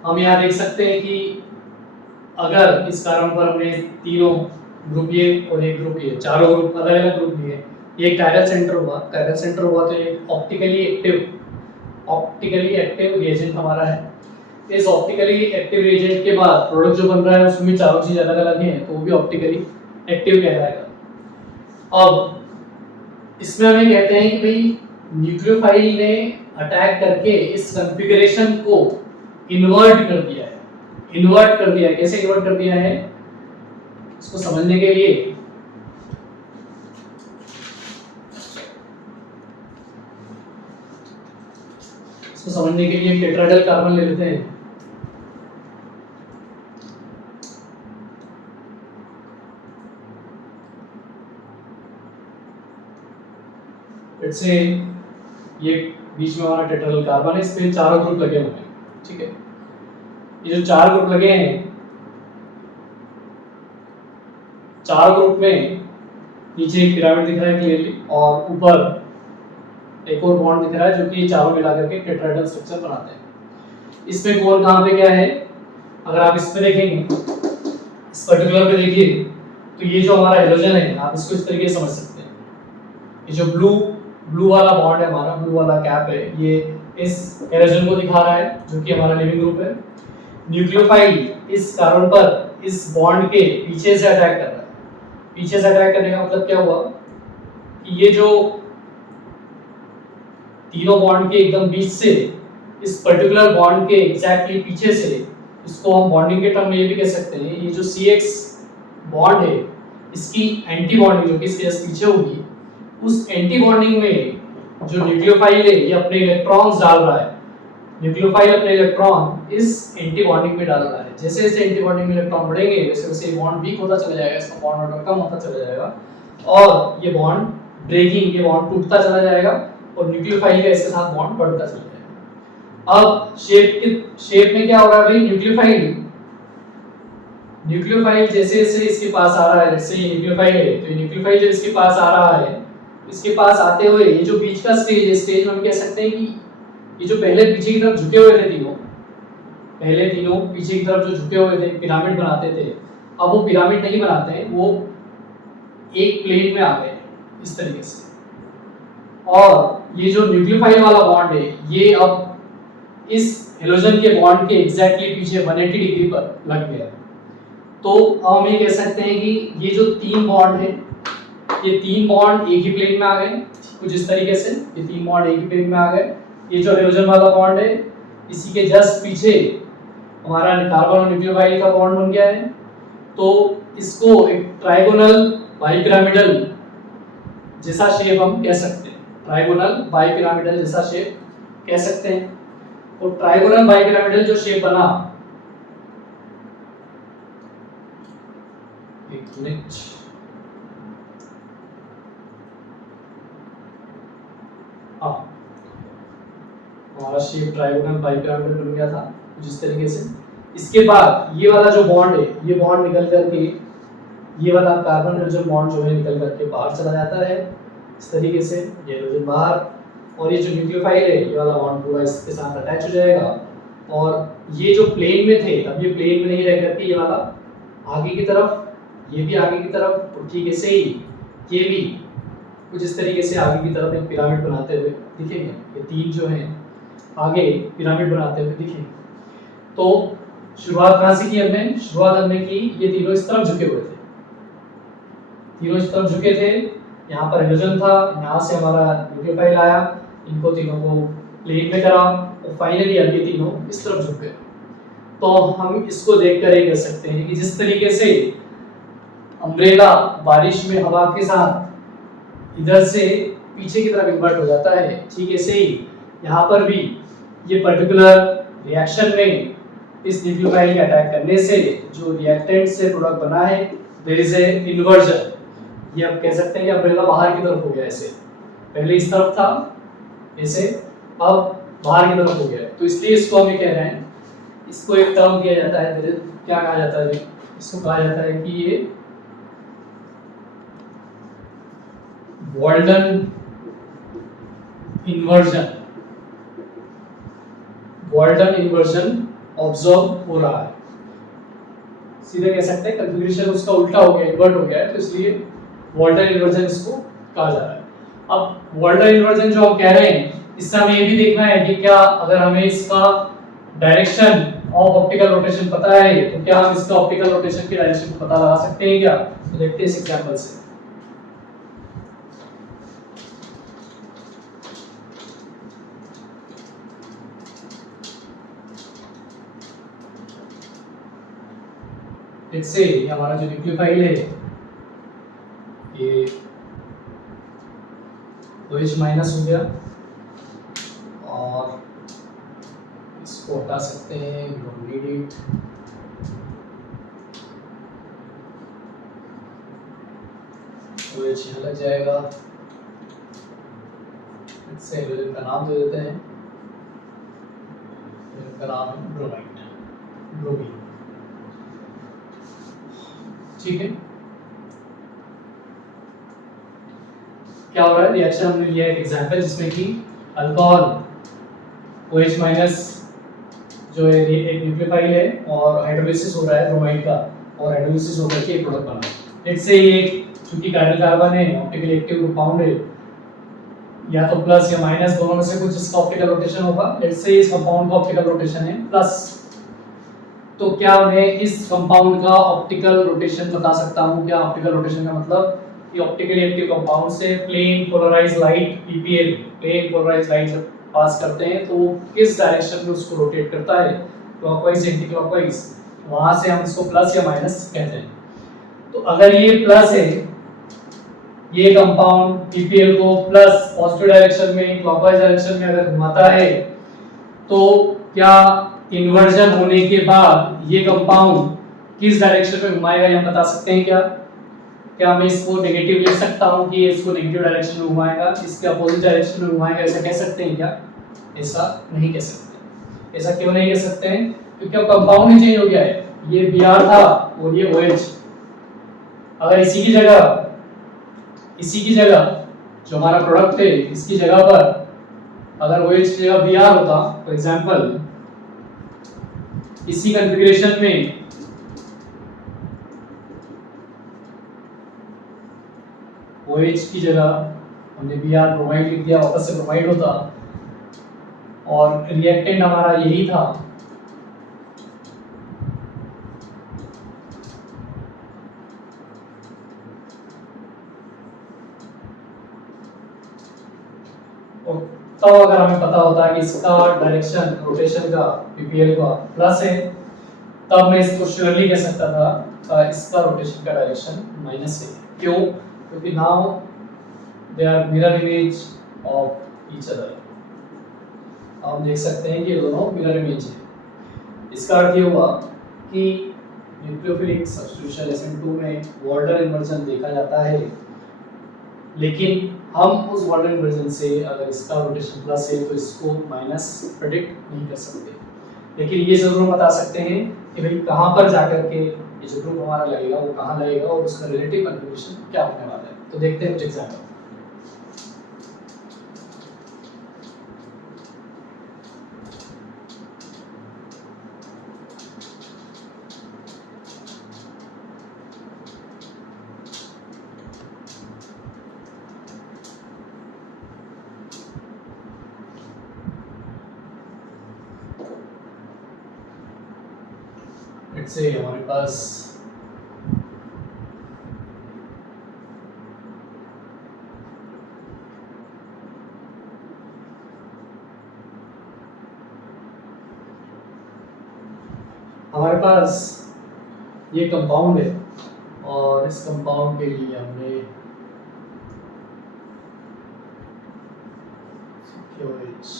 हम यहाँ देख सकते हैं कि अगर इस कार्बन पर हमने तीनों ग्रुप ए और एक ग्रुप ए, चारों ग्रुप अलग अलग ग्रुप लिए, ये कायरल सेंटर हुआ तो ये ऑप्टिकली एक्टिव रिएजेंट हमारा है। इस ऑप्टिकली एक्टिव रिएजेंट के बाद प्रोडक्ट जो बन रहा है उसमें चारों चीज अलग अलग हैं, तो वो भी ऑप्टिकली एक्टिव कहलाएगा। अब इसमें हम ये कहते हैं कि भाई न्यूक्लियोफाइल ने अटैक करके इस कॉन्फ़िगरेशन को इन्वर्ट कर दिया है। कैसे इन्वर्ट कर दिया है इसको समझने के लिए टेट्राहेड्रल कार्बन ले लेते हैं। से ये बीच में हमारा टेट्राहेड्रल कार्बन है, इस पे चारों ग्रुप लगे हुए हैं। ठीक है, ये जो चार ग्रुप लगे हैं, चार ग्रुप में नीचे एक पिरामिड दिख रहा है क्लियरली, और ऊपर एक और बॉन्ड दिख रहा है जो कि चारों मिलाकर के टेट्राहेड्रल स्ट्रक्चर बनाते हैं। इसमें गोल कहाँ पे क्या है, अगर आप इस पे देखेंगे, इस पर्टिकुलर पे देखिए, तो ये जो हमारा हेलोजन है आप इसको इस तरीके से समझ सकते हैं, ये जो ब्लू वाला बॉन्ड है, हमारा ब्लू वाला कैप है, ये इस हेलोजन को दिखा रहा है जो कि हमारा लिविंग ग्रुप है। न्यूक्लियोफाइल इस कार्बन पर इस बॉन्ड के पीछे से अटैक कर रहा है। पीछे से अटैक करने का मतलब क्या हुआ कि ये जो तीनों बॉन्ड के एकदम बीच से इस पर्टिकुलर बॉन्ड के एग्जैक्टली पीछे से, इसको हम बॉन्डिंग के टर्म में ये भी कह सकते हैं, ये जो CX बॉन्ड है इसकी एंटी बॉन्डिंग जो कि इसके जस्ट पीछे होगी, उस एंटी बॉन्डिंग में जो न्यूक्लियोफाइल है ये अपने इलेक्ट्रॉन्स डाल रहा है। न्यूक्लियोफाइल अपने इलेक्ट्रॉन इस एंटी बॉन्डिंग में डाल रहा है। जैसे जैसे एंटी बॉन्डिंग में इलेक्ट्रॉन बढ़ेंगे वैसे वैसे बॉन्ड वीक होता चला जाएगा, इसका बॉन्ड ऑर्डर कम होता चला जाएगा और ये बॉन्ड ब्रेकिंग, ये बॉन्ड टूटता चला जाएगा और न्यूक्लियोफाइल का इसके साथ बॉन्ड बढ़ता चला जाएगा। अब शेप में क्या हो रहा है भाई, न्यूक्लियोफाइल जैसे जैसे इसके पास आ रहा है, जैसे ये न्यूक्लियोफाइल है तो न्यूक्लियोफाइल जब इसके पास आ रहा है, इसके पास आते हुए ये जो बीच का स्टेज है, स्टेज में हम कह सकते हैं कि ये जो पहले पीछे की तरफ झुके हुए थे पहले तीनों पीछे की तरफ जो झुके हुए थे पिरामिड बनाते थे, अब वो पिरामिड नहीं बनाते हैं, वो एक प्लेन में आ गए इस तरीके से। और ये जो न्यूक्लियोफाइल वाला बॉन्ड है ये अब इस हेलोजन के बॉन्ड के एग्जैक्टली पीछे 180 डिग्री पर लग गया। तो हम ये कह सकते हैं कि ये जो तीन बॉन्ड है, ये तीन बॉन्ड एक ही प्लेन में आ गए कुछ इस तरीके से, ये तीन बॉन्ड एक ही प्लेन में आ गए। ये जो हाइड्रोजन वाला बॉन्ड है इसी के जस्ट पीछे हमारा कार्बन और न्यूक्लियोफाइल का बॉन्ड बन गया है। तो इसको एक ट्राइगोनल बाइपिरामिडल जैसा शेप हम कह सकते हैं, ट्राइगोनल बाइपिरामिडल जैसा शेप कह सकते हैं। तो ट्राइगोनल बाइपिरामिडल जो शेप बना, एक मिनट, हाँ हमारा शेप ट्राइगोनल बाइपिरामिडल बन गया था जिस तरीके से। इसके बाद ये वाला जो बॉन्ड है, ये बॉन्ड निकल करके ये वाला कार्बन हाइड्रोजन बॉन्ड जो है निकल करके बाहर चला जाता है इस तरीके से, ये हाइड्रोजन बाहर, और ये जो न्यूक्लियोफाइल है ये वाला बॉन्ड पूरा इसके साथ अटैच हो जाएगा। और ये जो प्लेन में थे अब ये प्लेन में नहीं रह करके ये वाला आगे की तरफ, ये भी आगे की तरफ, और ठीक ऐसे ही ये भी कुछ इस तरीके से आगे की तरफ एक पिरामिड बनाते हुए दिखेंगे। ये तीन जो हैं आगे पिरामिड बनाते हुए दिखेंगे। तो शुरुआत कहाँ से की हमने? शुरुआत हमने की ये तीनों इस तरफ झुके हुए थे, तीनों इस तरफ झुके थे, यहाँ पर हाइड्रोजन था, यहाँ से हमारा न्यूक्लियोफाइल आया, इनको तीनों को प्लेन में करा और फाइनली अब ये तीनों इस तरफ झुक गए। तो हम इसको देखकर ये कह सकते हैं कि जिस तरीके से अम्ब्रेला बारिश में हवा के साथ इधर से पीछे की तरफ इन्वर्ट हो जाता है, ठीक ऐसे ही यहाँ पर भी ये पर्टिकुलर रिएक्शन में इस न्यूक्लियोफाइल के अटैक करने से जो रिएक्टेंट से प्रोडक्ट बना है देयर इज ए इन्वर्जन। ये आप कह सकते हैं कि अम्ब्रेला बाहर की तरफ हो गया, ऐसे पहले इस तरफ था ऐसे, अब बाहर की तरफ हो गया। तो इसलिए इसको हम ये कह रहे हैं, इसको एक टर्म दिया जाता है, क्या कहा जाता है, इसको कहा जाता है कि ये Walden inversion, Walden inversion observe हो रहा है। सीधे कह सकते हैं कन्फिगरेशन उसका उल्टा हो गया, इन्वर्ट हो गया है, तो इसलिए वॉल्डन इन्वर्जन इसको कहा जा रहा है। अब वॉल्डन इन्वर्जन जो हम कह रहे हैं इससे हमें ये भी देखना है कि क्या अगर हमें इसका डायरेक्शन ऑफ ऑप्टिकल रोटेशन पता है तो क्या हम इसका ऑप्टिकल रोटेशन की डायरेक्शन को पता लगा सकते हैं क्या? तो देखते हैं इस एग्जांपल से। लेट्स से हमारा जो न्यूक्लियोफाइल है ये OH माइनस हो गया और इसको हटा सकते हैं, we don't need it। OH यहाँ लग जाएगा, इससे हाइड्रोजन का नाम दे देते हैं, इनका नाम है ब्रोमाइड, ब्रोमीन, ठीक है। क्या हो रहा है, रिएक्शन हमने लिया एक एग्जांपल जिसमें कि अल्कोहल OH माइनस जो है ये एक न्यूक्लियोफाइल है और हाइड्रोलिसिस हो रहा है ब्रोमाइड का, और हाइड्रोलिसिस होकर के एक प्रोडक्ट बना। लेट्स से ये चूंकि कार्बन कार्बन है, ऑप्टिकली एक्टिव कंपाउंड है, या तो प्लस या माइनस दोनों में से कुछ इसका ऑप्टिकल रोटेशन होगा। लेट्स से इस कंपाउंड का ऑप्टिकल रोटेशन है प्लस, तो क्या मैं इस कंपाउंड का ऑप्टिकल रोटेशन बता सकता हूं? क्या ऑप्टिकल रोटेशन का मतलब कि ऑप्टिकली एक्टिव कंपाउंड से plane polarised light PPL, plane polarised light pass करते हैं तो किस डायरेक्शन में उसको रोटेट करता है, क्लॉकवाइज एंटी क्लॉकवाइज, वहां से हम इसको प्लस या माइनस कहते हैं। तो अगर ये प्लस है, ये कंपाउंड PPL को प्लस पॉजिटिव डायरेक्शन में क्लॉकवाइज डायरेक्शन में अगर घुमाता है, तो क्या इन्वर्जन होने के बाद ये कंपाउंड किस डायरेक्शन में घुमाएगा ये हम बता सकते हैं क्या? क्या मैं इसको नेगेटिव लिख सकता हूं कि इसको नेगेटिव डायरेक्शन में घुमाएगा, इसके अपोजिट डायरेक्शन में घुमाएगा, ऐसा कह सकते हैं क्या? ऐसा नहीं कह सकते। ऐसा क्यों नहीं कह सकते हैं? क्योंकि अब कंपाउंड ही चेंज हो गया है। ये Br था और ये OH। अगर इसी की जगह जो हमारा प्रोडक्ट है इसकी जगह पर अगर OH की जगह Br होता, फॉर एग्जांपल इसी कॉन्फ़िगरेशन में OH की जगह हमने Br ब्रोमाइड लिख दिया, वापस से ब्रोमाइड होता और रिएक्टेंट हमारा यही था, तब अगर हमें पता होता है कि इसका डायरेक्शन रोटेशन का PPL का प्लस है, तब मैं इसको श्योरली कह सकता था इसका रोटेशन का डायरेक्शन माइनस है। क्यों? क्योंकि now they are mirror image of each other. हम देख सकते हैं कि ये दोनों मिरर इमेज है। इसका अर्थ ये हुआ कि न्यूक्लियोफिलिक सब्स्टिट्यूशन SN2 में वॉल्टर इन्वर्जन देखा जाता है, लेकिन हम उस वॉल्टर इन्वर्जन से अगर इसका रोटेशन प्लस है तो इसको माइनस प्रेडिक्ट नहीं कर सकते। लेकिन ये जरूर बता सकते हैं कि भाई कहाँ पर जाकर के ये जो ग्रुप हमारा लगेगा वो कहाँ लगेगा और उसका रिलेटिव कॉन्फ़िगरेशन क्या होने वाला है। तो देखते हैं कुछ एग्जांपल। लेट्स से हमारे पास ये कंपाउंड है और इस कंपाउंड के लिए हमने QH,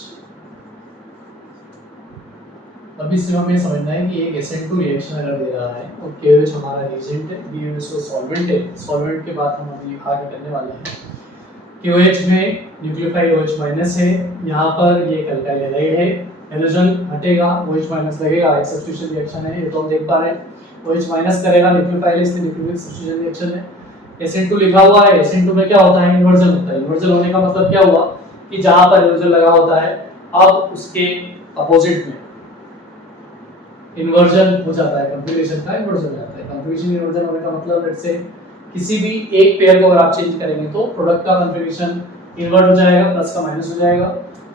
अभी सिर्फ हमें समझना है कि एक SN2 रिएक्शन अगर दे रहा है और KOH हमारा रिएजेंट है, BOSO सॉल्वेंट है। सॉल्वेंट के बाद हम अभी आगे करने वाले हैं। KOH में न्यूक्लियोफाइल OH माइनस है, यहाँ पर ये अल्काइल हैलाइड है, हाइड्रोजन हटेगा OH माइनस लगेगा, एक सब्स्टिट्यूशन रिएक्शन है, ये तो हम देख पा रहे हैं। OH माइनस करेगा न्यूक्लियोफाइल, इसलिए न्यूक्लियोफिलिक सब्स्टिट्यूशन रिएक्शन है। SN2 लिखा हुआ है, SN2 में क्या होता है? इन्वर्जन होता है। इन्वर्जन होने का मतलब क्या हुआ कि जहाँ पर इन्वर्जन लगा होता है अब उसके अपोजिट में इन्वर्जन हो जाता है, कॉन्फ़िगरेशन का इन्वर्जन हो जाता है। कॉन्फ़िगरेशन इन्वर्जन होने का मतलब लेट्स से किसी भी एक पेयर को अगर आप चेंज करेंगे तो प्रोडक्ट का कॉन्फ़िगरेशन इन्वर्ट हो जाएगा, प्लस का माइनस हो जाएगा,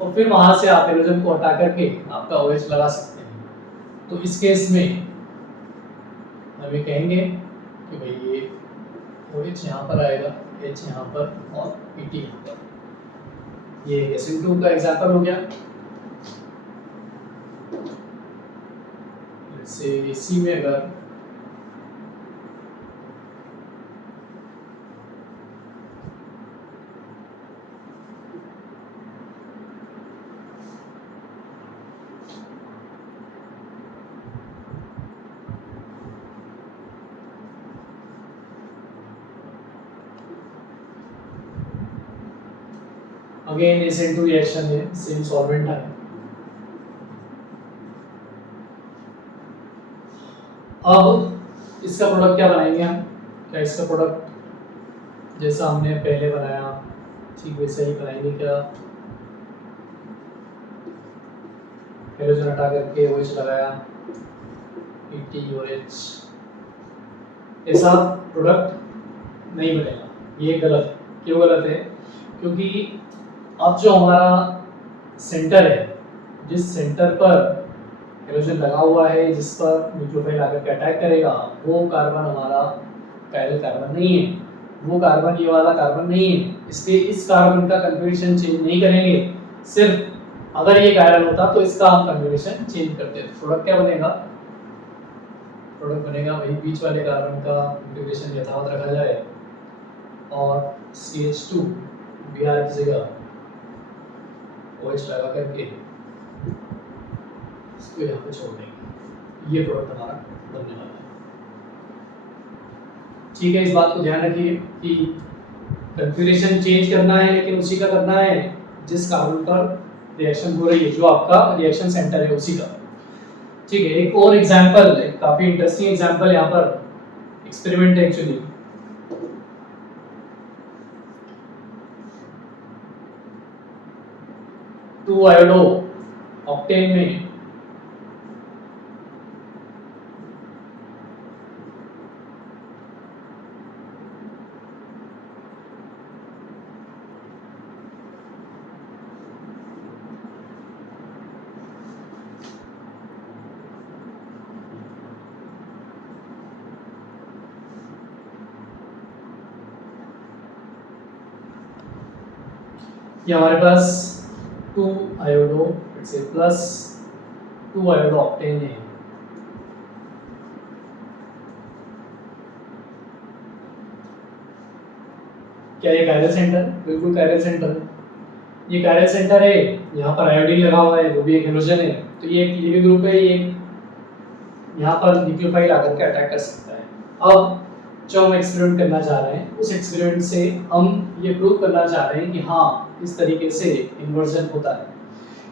और फिर वहां से आप इन्वर्जन को हटा करके आपका OH लगा सकते हैं। तो इस केस में हम ये कहेंगे कि भाई ये OH यहाँ पर आएगा, H यहाँ पर और PT यहाँ पर। ये SN2 का एग्जांपल हो गया। से इसी में अगर अगेन SN2 रिएक्शन है, सेम सॉल्वेंट है। अब इसका प्रोडक्ट क्या बनाएंगे हम? क्या इसका प्रोडक्ट जैसा हमने पहले बनाया ठीक वैसे ही बनाएंगे क्या, हाइड्रोजन हटा करके OH लगाया, PTOH, ऐसा प्रोडक्ट नहीं बनेगा। ये गलत, क्यों गलत है? क्योंकि अब जो हमारा सेंटर है, जिस सेंटर पर हाइड्रोजन लगा हुआ है, जिस पर न्यूक्लियोफाइल आकर के अटैक करेगा, वो कार्बन हमारा कायरल कार्बन नहीं है, वो कार्बन ये वाला कार्बन नहीं है। इसलिए इस कार्बन का कन्फिग्रेशन चेंज नहीं करेंगे। सिर्फ अगर ये कायरल होता तो इसका हम कन्फिग्रेशन चेंज करते हैं। प्रोडक्ट क्या बनेगा? प्रोडक्ट बनेगा वही बीच वाले कार्बन का कन्फिग्रेशन यथावत रखा जाए और CH2 Br की जगह OH लगा करके इसको यहाँ पे छोड़ देंगे। ये प्रोडक्ट हमारा बनने वाला है। ठीक है, इस बात को ध्यान रखिए कि कन्फिग्रेशन चेंज करना है, लेकिन उसी का करना है जिस कार्बन पर रिएक्शन हो रही है, जो आपका रिएक्शन सेंटर है उसी का। ठीक है, एक और एग्जांपल, एक काफी इंटरेस्टिंग एग्जांपल यहाँ पर एक्सपेरिमेंट है एक्चुअली। टू आयोडो ऑक्टेन में ये हमारे पास 2 आयोडो से प्लस 2 आयोडो ऑक्टेन है। क्या ये कायरल सेंटर? बिल्कुल कायरल सेंटर है। ये कायरल सेंटर है, यहाँ पर आयोडीन लगा हुआ है, वो भी एक हाइड्रोजन है, तो ये एक लिविंग ग्रुप है। ये यहाँ पर न्यूक्लियोफाइल आकर के अटैक कर सकता है। अब जो हम एक्सपेरिमेंट करना चाह रहे हैं, उस एक्सपेरिमेंट से हम ये प्रूव करना चाह रहे हैं कि हाँ, इस तरीके से इन्वर्जन होता है।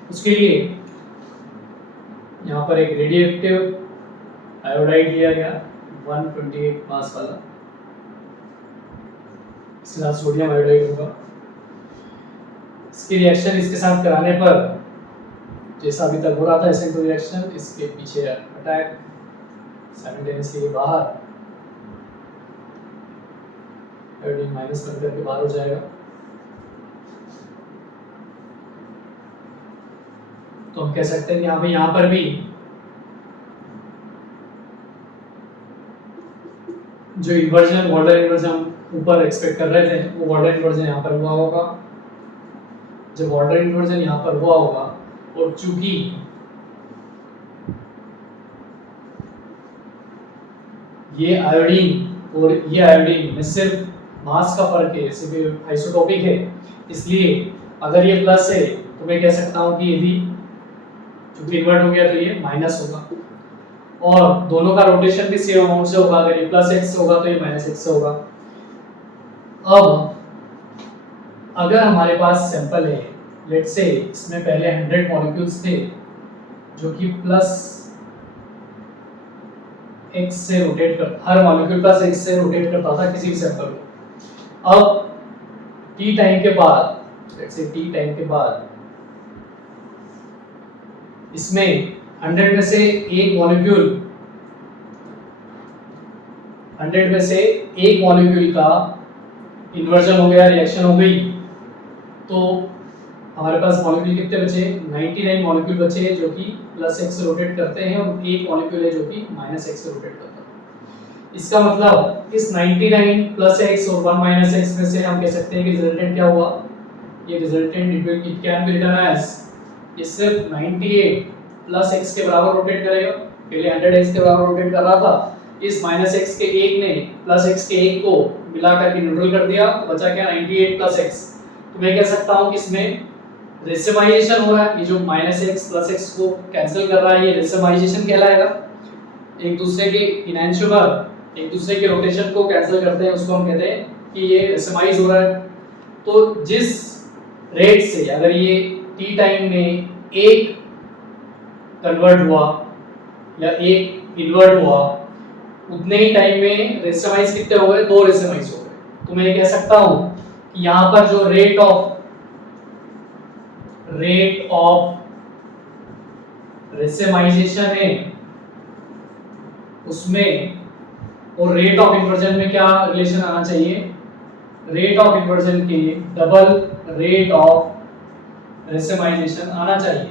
उसके लिए यहाँ पर एक रेडियोएक्टिव आयोडाइड लिया गया 128 मास वाला, इसके साथ सोडियम आयोडाइड होगा। इसकी रिएक्शन इसके साथ कराने पर जैसा अभी तक हो रहा था एसेंटो रिएक्शन, इसके पीछे अटैक साइमल्टेनियसली बाहर आयोडीन माइनस बन करके बाहर हो जाएगा। तो हम कह सकते हैं कि यहाँ पर भी जो इन्वर्जन, वॉल्टर इन्वर्जन हम ऊपर एक्सपेक्ट कर रहे थे, वो वॉल्टर इन्वर्जन यहाँ पर हुआ होगा। जब वॉल्टर इन्वर्जन यहाँ पर हुआ होगा, और चूंकि ये आयोडीन और ये आयोडीन में सिर्फ मास का फर्क है, सिर्फ आइसोटोपिक है, इसलिए अगर ये प्लस है तो मैं कह सकता हूँ कि ये भी चूंकि इन्वर्ट हो गया तो ये माइनस होगा, और दोनों का रोटेशन भी सेम अमाउंट से होगा। अगर ये प्लस x होगा तो ये माइनस x होगा। अब अगर हमारे पास सैंपल है, लेट्स से इसमें पहले 100 मॉलिक्यूल्स थे जो कि प्लस x से रोटेट कर, हर मॉलिक्यूल प्लस x से रोटेट करता था किसी भी सैंपल को। अब t टाइम के बाद, लेट्स से t टाइम के बाद इसमें 100 में से एक मॉलिक्यूल, 100 में से एक मॉलिक्यूल का इन्वर्जन हो गया, रिएक्शन हो गई, तो हमारे पास मॉलिक्यूल कितने बचे? 99 मॉलिक्यूल बचे जो कि प्लस x से रोटेट करते हैं, और एक मॉलिक्यूल है जो कि माइनस x से रोटेट करता है। इसका मतलब इस 99 प्लस x और 1 माइनस x में से हम कह सकते हैं कि रिजल्टेंट क्या हुआ? ये resultant it can be written as, ये सिर्फ 98 प्लस x के बराबर रोटेट करेगा। पहले 100x के बराबर रोटेट कर रहा था, इस माइनस x के एक ने प्लस x के एक को मिला करके न्यूट्रल कर दिया, तो बचा क्या? 98 प्लस x। तो मैं कह सकता हूं कि इसमें रेसिमाइजेशन हो रहा है। ये जो माइनस x प्लस x को कैंसिल कर रहा है, ये रेसिमाइजेशन कहलाएगा। एक दूसरे के इनएंशियोमर एक दूसरे के रोटेशन को कैंसिल करते हैं, उसको हम कहते हैं कि ये रेसिमाइज हो रहा है। तो जिस रेट से अगर ये t टाइम में एक कन्वर्ट हुआ या एक इन्वर्ट हुआ, उतने ही टाइम में रेसिमाइज कितने हो गए? 2 रेसिमाइज हो गए। तो मैं ये कह सकता हूँ यहाँ पर जो रेट ऑफ रेसेमाइजेशन है उसमें और रेट ऑफ इन्वर्जन में क्या रिलेशन आना चाहिए, रेट ऑफ इन्वर्जन के डबल रेट ऑफ रेसेमाइजेशन आना चाहिए।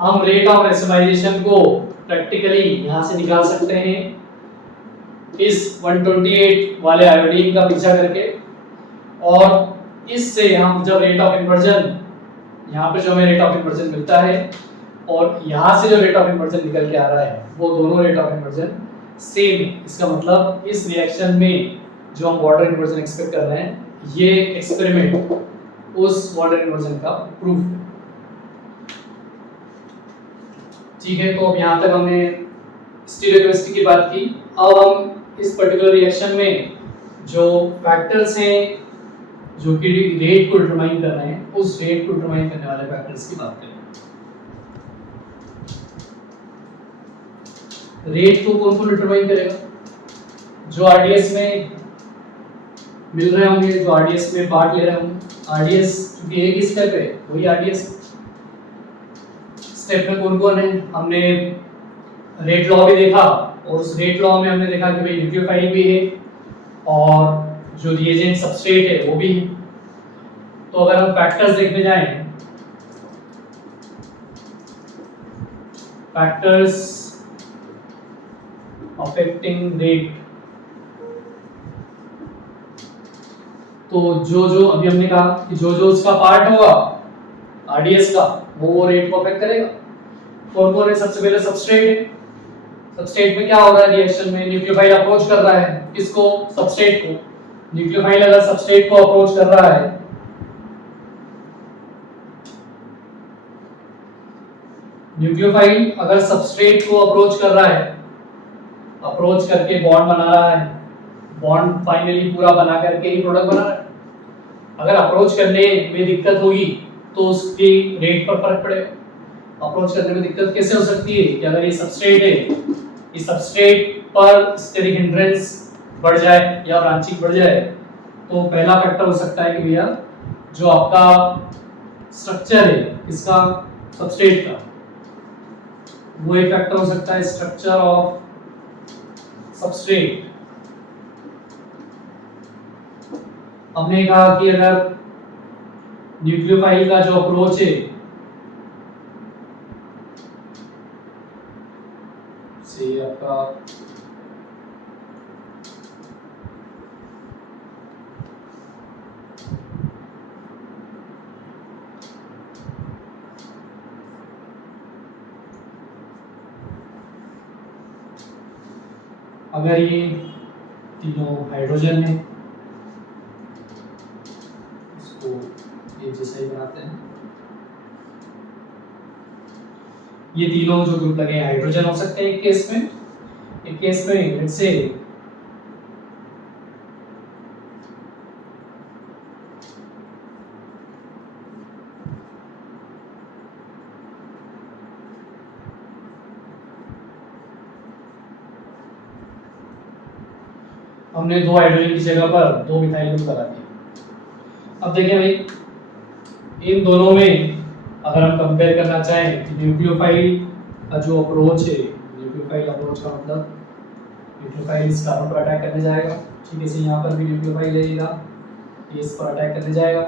हम रेट ऑफ रेसेमाइजेशन को प्रैक्टिकली यहां से निकाल सकते हैं इस 128 वाले आयोडीन का पीछा करके, और इससे हम जब रेट ऑफ इन्वर्जन यहाँ पे जो हमें रेट ऑफ इन्वर्जन मिलता है और यहाँ से जो रेट ऑफ इन्वर्जन निकल के आ रहा है वो दोनों रेट ऑफ इन्वर्जन सेम है। इसका मतलब इस रिएक्शन में जो हम वाटर इन्वर्जन एक्सपेक्ट कर रहे हैं ये एक्सपेरिमेंट उस वाटर इन्वर्जन का प्रूफ है। ठीक है, तो अब यहाँ तक हमने स्टीरियोकेमिस्ट्री की बात की। अब हम इस पर्टिकुलर रिएक्शन में जो फैक्टर्स हैं जो कि रेट को डिटरमाइन कर रहे हैं उस रेट को डिटरमाइन करने वाले फैक्टर्स की बात करें। रेट को कौन कौन डिटरमाइन करेगा, जो आरडीएस में मिल रहे होंगे, जो आरडीएस में पार्ट ले रहे होंगे। आरडीएस क्योंकि एक स्टेप है वही आरडीएस स्टेप में कौन कौन है, हमने रेट लॉ भी देखा और उस रेट लॉ में हमने देखा कि भाई न्यूक्लियोफाइल भी है और जो रिएजेंट सबस्ट्रेट है वो भी है। तो अगर हम फैक्टर्स देखने जाएं, फैक्टर्स अफेक्टिंग रेट, तो जो अभी हमने कहा कि जो उसका पार्ट होगा आरडीएस का वो रेट को अफेक्ट करेगा। कौन कौन है, सबसे पहले सबस्ट्रेट है। सबस्ट्रेट में क्या हो रहा है रिएक्शन में, न्यूक्लियोफाइल अप्रोच कर रहा है किसको, सबस्ट्रेट को। न्यूक्लियोफाइल अगर सबस्ट्रेट को अप्रोच कर रहा है न्यूक्लियोफाइल अगर सबस्ट्रेट को अप्रोच कर रहा है, अप्रोच करके बॉन्ड बना रहा है, बॉन्ड फाइनली पूरा बना करके ही प्रोडक्ट बना रहा है। अगर अप्रोच करने में दिक्कत होगी तो उसकी रेट पर फर्क पड़ेगा। अप्रोच करने में दिक्कत कैसे हो सकती है कि अगर ये सबस्ट्रेट है, इस सबस्ट्रेट पर स्टेरिक हिंड्रेंस बढ़ जाए या ब्रांचिंग बढ़ जाए, तो पहला फैक्टर हो सकता है कि भैया जो आपका स्ट्रक्चर है इसका सबस्ट्रेट का, वो एक फैक्टर हो सकता है, स्ट्रक्चर ऑफ सबस्ट्रेट। हमने कहा कि अगर न्यूक्लियोफाइल का जो अप्रोच है से आपका अगर ये तीनों हाइड्रोजन है, इसको ये जैसा ही बनाते हैं, ये तीनों जो ग्रुप लगे हाइड्रोजन हो सकते हैं एक केस में, एक केस में लेट्स से हमने दो हाइड्रोजन की जगह पर दो मिथाइल ग्रुप लगा दिए। अब देखिए भाई इन दोनों में अगर हम कंपेयर करना चाहें कि न्यूक्लियोफाइल का जो अप्रोच है, न्यूक्लियोफाइल अप्रोच का मतलब न्यूक्लियोफाइल इस कार्बन पर अटैक करने जाएगा, ठीक है, यहाँ पर भी न्यूक्लियोफाइल लेगा, ये इस पर अटैक करने जाएगा।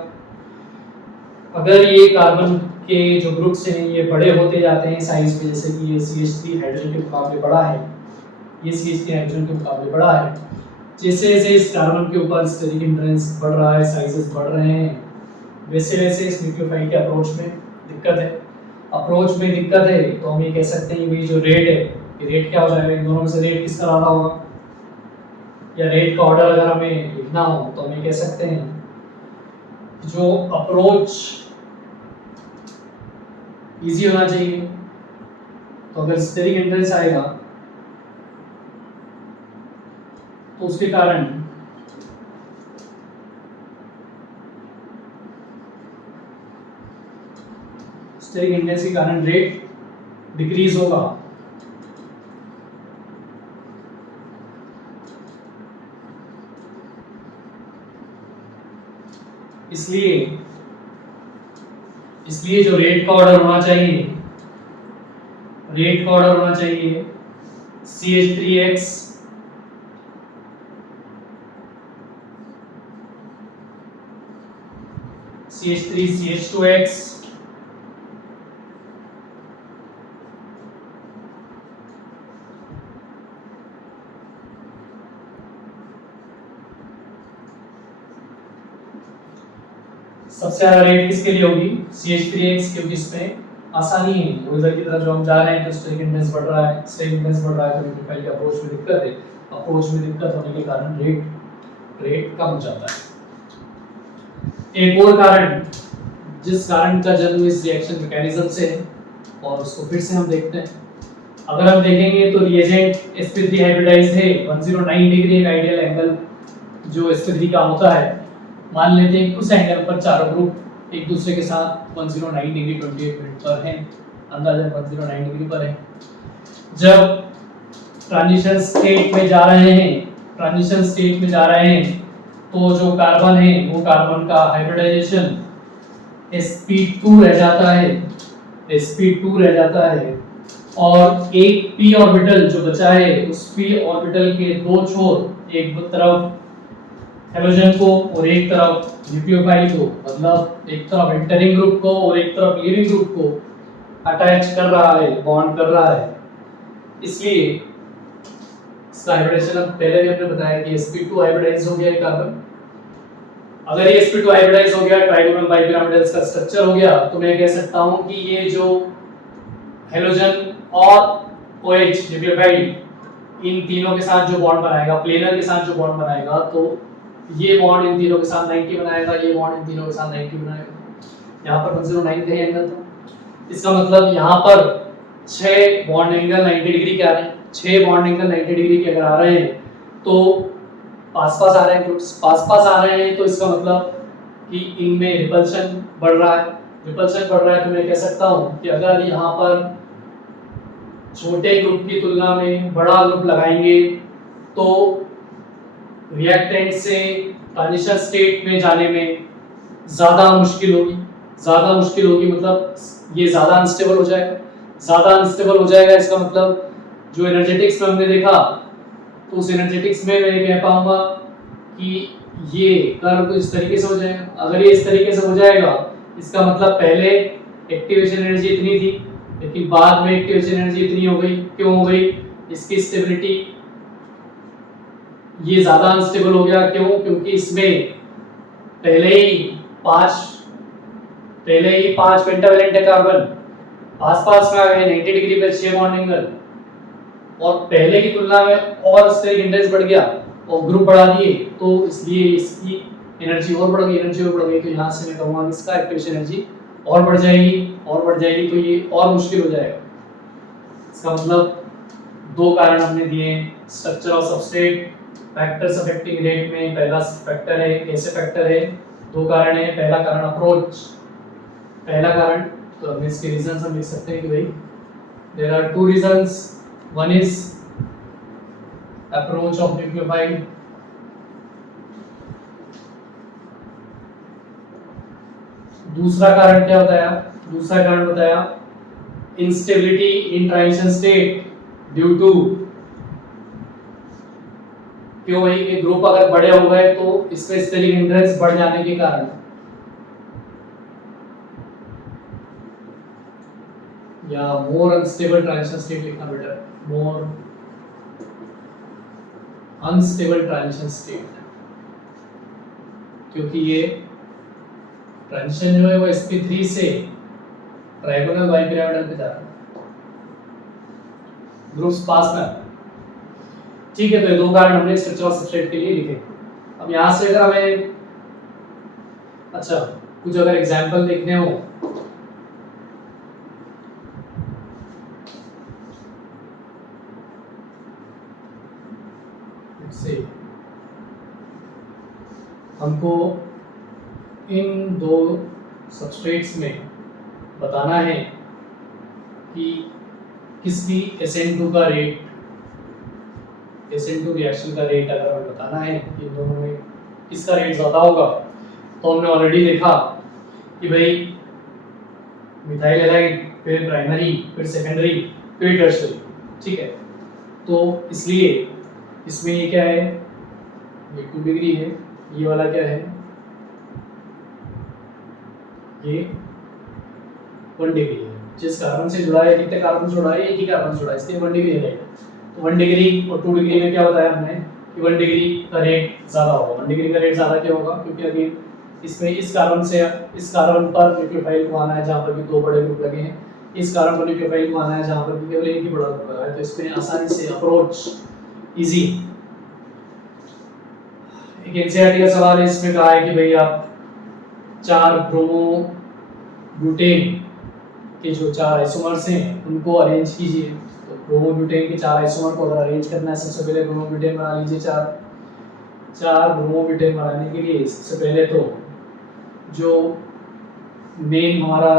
अगर ये कार्बन के जो ग्रुप्स हैं ये बड़े होते जाते हैं साइज में, जैसे कि ये CH3 हाइड्रोजन के मुकाबले बड़ा है, ये CH3 हाइड्रोजन के मुकाबले बड़ा है, जैसे जैसे इस कार्बन के ऊपर स्टेरिक हिंड्रेंस बढ़ रहा है, साइजेस बढ़ रहे हैं, वैसे वैसे इस न्यूक्लियोफाइल के अप्रोच में दिक्कत है। अप्रोच में दिक्कत है तो हम ये कह सकते हैं कि जो रेट है, ये रेट क्या हो जाएगा, इन दोनों में से रेट किसका ज़्यादा होगा, या रेट का ऑर्डर अगर हमें लिखना हो तो हम ये कह सकते हैं जो अप्रोच इजी होना चाहिए। तो अगर स्टेरिक हिंड्रेंस आएगा तो उसके कारण स्टेरिक हिंड्रेंस के कारण रेट डिक्रीज होगा। इसलिए जो रेट का ऑर्डर होना चाहिए, CH3X CH3 CH2X सबसे ज्यादा रेट किसके लिए होगी? CH3X, क्योंकि इसमें आसानी है, यूजर की तरफ जो हम जा रहे हैं तो स्ट्रिंग इंडेक्स बढ़ रहा है, स्ट्रिंग इंडेक्स बढ़ रहा है तो न्यूक्लियोफाइल की अप्रोच में दिक्कत है, अप्रोच में दिक्कत होने के कारण रेट कम हो जाता है। एक और कारण, जिस कारण का जन्म इस रिएक्शन मैकेनिज्म से है, और उसको फिर से हम देखते हैं। अगर हम देखेंगे तो रिएजेंट sp3 हाइब्रिडाइज है, 109 डिग्री एक आइडियल एंगल जो sp3 का होता है। मान लेते हैं उस एंगल पर चारों ग्रुप एक दूसरे के साथ 109 डिग्री 28 मिनट पर हैं, अंदाजन 109 डिग्री पर है। जब ट्रांजिशन स्टेट में जा रहे हैं तो जो कार्बन है वो कार्बन का हाइब्रिडाइजेशन sp2 रह जाता है, और एक p ऑर्बिटल जो बचा है उस p ऑर्बिटल के दो छोर, एक तरफ हेलोजन को और एक तरफ न्यूक्लियोफाइल को, मतलब एक तरफ एंटरिंग ग्रुप को और एक तरफ लीविंग ग्रुप को अटैच कर रहा है, बॉन्ड कर रहा है। इसलिए इसका हाइब्रिडाइजेशन पहले भी हमने बताया कि sp2 हाइब्रिडाइज हो गया है कार्बन। अगर ये sp2 हाइब्रिडाइज हो गया, ट्राइगोनल बाइपिरामिडल्स का स्ट्रक्चर हो गया, तो मैं कह सकता हूं कि ये जो हेलोजन और OH न्यूक्लियोफाइल इन तीनों के साथ जो बॉन्ड बनाएगा, प्लेनर के साथ जो बॉन्ड बनाएगा, तो ये बॉन्ड इन तीनों के साथ 90 बनाएगा, ये बॉन्ड इन तीनों के साथ 90 बनाएगा। यहाँ पर 109 थे एंगल था, इसका मतलब यहाँ पर 6 बॉन्ड एंगल 90 डिग्री के आ रहे हैं। 6 बॉन्ड एंगल 90 डिग्री के अगर आ रहे हैं तो पास आ रहे हैं, ग्रुप्स पास आ रहे हैं, तो इसका मतलब कि इनमें रिपल्शन बढ़ रहा है। तो मैं कह सकता हूँ कि अगर यहाँ पर छोटे ग्रुप की तुलना में बड़ा ग्रुप लगाएंगे तो रिएक्टेंट से ट्रांजिशन स्टेट में जाने में ज़्यादा मुश्किल होगी, मतलब ये ज़्यादा अनस्टेबल हो जाएगा। इसका मतलब जो एनर्जेटिक्स में हमने देखा, तो उस एनर्जेटिक्स में मैं कह पाऊंगा कि ये कर्व इस तरीके से हो जाएगा। अगर ये इस तरीके से हो जाएगा, इसका मतलब पहले एक्टिवेशन एनर्जी इतनी थी, लेकिन बाद में एक्टिवेशन एनर्जी इतनी हो गई। क्यों हो गई? इसकी स्टेबिलिटी, ये ज्यादा अनस्टेबल हो गया। क्यों? क्योंकि इसमें पहले ही पांच पेंटावैलेंट है कार्बन, पास में आ गए 90 डिग्री पे 6 बॉन्ड एंगल, और पहले की तुलना में और स्टेरिक इंडेक्स बढ़ गया और ग्रुप बढ़ा दिए, तो इसलिए इसकी एनर्जी और बढ़ गई। तो यहाँ से मैं कहूँगा कि इसका एक्टिवेशन एनर्जी और बढ़ जाएगी, तो ये और मुश्किल हो जाएगा। इसका मतलब 2 कारण हमने दिए, structure of substrate, factors affecting rate में पहला फैक्टर है, कैसे फैक्टर है, 2 कारण है। पहला कारण अप्रोच, तो हम इसके रीजंस हम लिख सकते हैं कि भाई there are 2 reasons, one is approach of nucleophile, दूसरा कारण क्या बताया? Instability in transition state due to, क्यों भाई? ये ग्रुप अगर बड़े हो गए तो इसमें स्टेरिक हिंड्रेंस बढ़ जाने के कारण, या मोर अनस्टेबल ट्रांजिशन स्टेट लिखना बेटर, मोर अनस्टेबल ट्रांजिशन स्टेट, क्योंकि ये ट्रांजिशन जो है वो sp3 से ट्राइगोनल बाइपिरामिडल पे जा रहा है, ग्रुप्स पास में। ठीक है, तो ये 2 कारण हमने स्ट्रक्चर ऑफ सबस्ट्रेट के लिए लिखे। अब यहाँ से अगर हमें कुछ अगर एग्जांपल देखने हो, से हमको इन 2 सबस्ट्रेट्स में बताना है कि किसकी SN2 का रेट, SN2 रिएक्शन का रेट अगर हमें बताना है कि इन दोनों में किसका रेट ज़्यादा होगा, तो हमने ऑलरेडी देखा कि भाई मिथाइल हैलाइड, फिर प्राइमरी, फिर सेकेंडरी, फिर टर्शियरी, ठीक है। तो इसलिए इसमें ये क्या है, ये 2 डिग्री है, ये वाला क्या है, ये 1 डिग्री है। जिस कार्बन से जुड़ा है, कितने कार्बन से जुड़ा है, एक ही कार्बन से जुड़ा है, इसलिए 1 डिग्री है। तो 1 डिग्री और 2 डिग्री में क्या बताया हमने कि 1 डिग्री का रेट ज़्यादा होगा। 1 डिग्री का रेट ज़्यादा क्यों होगा, क्योंकि अभी इसमें इस कार्बन से इस कार्बन पर न्यूक्लियोफाइल को आना है जहाँ पर भी 2 बड़े ग्रुप लगे हैं, इस कार्बन पर न्यूक्लियोफाइल को आना है जहाँ पर भी केवल एक ही बड़ा ग्रुप लगा है। तो इसमें आसानी से अप्रोच इजी। एक एनसीईआरटी का सवाल है, इसमें कहा है कि भाई आप 4 ब्रोमो ब्यूटेन के जो 4 आइसोमर्स हैं उनको अरेंज कीजिए। तो ब्रोमो ब्यूटेन के 4 आइसोमर को अगर अरेंज करना है, सबसे पहले ब्रोमो ब्यूटेन बना लीजिए। 4 ब्रोमो ब्यूटेन बनाने के लिए सबसे पहले तो जो मेन हमारा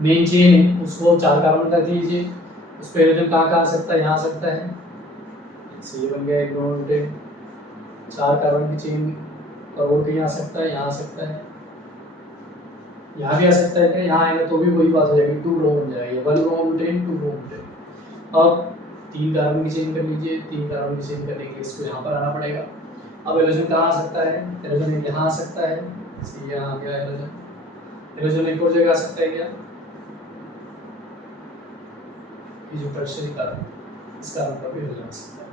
मेन चेन है उसको 4 कार्बन कर दीजिए। उस पर हाइड्रोजन कहाँ आ सकता है, यहाँ आ सकता है। इससे ये बन गया एक ब्रोमो ब्यूटेन। 4 कार्बन की चेन का और कहीं आ सकता है, यहाँ आ सकता है, यहाँ भी आ सकता है। क्या यहाँ आएगा तो भी वही बात हो जाएगी, 2 ब्रोमो बन जाएगा, 1 ब्रोमो ब्यूटेन 2 ब्रोमो ब्यूटेन। अब 3 कार्बन की चेन कर लीजिए। 3 कार्बन की चेन करने के लिए इसको यहाँ पर आना पड़ेगा। अब हाइड्रोजन कहाँ आ सकता है, हाइड्रोजन यहाँ आ सकता है, इसलिए यहाँ आ गया हाइड्रोजन। हाइड्रोजन एक और जगह आ सकता है क्या, ये जो टर्शियरी कार्बन, इस कार्बन पर भी हाइड्रोजन आ सकता है।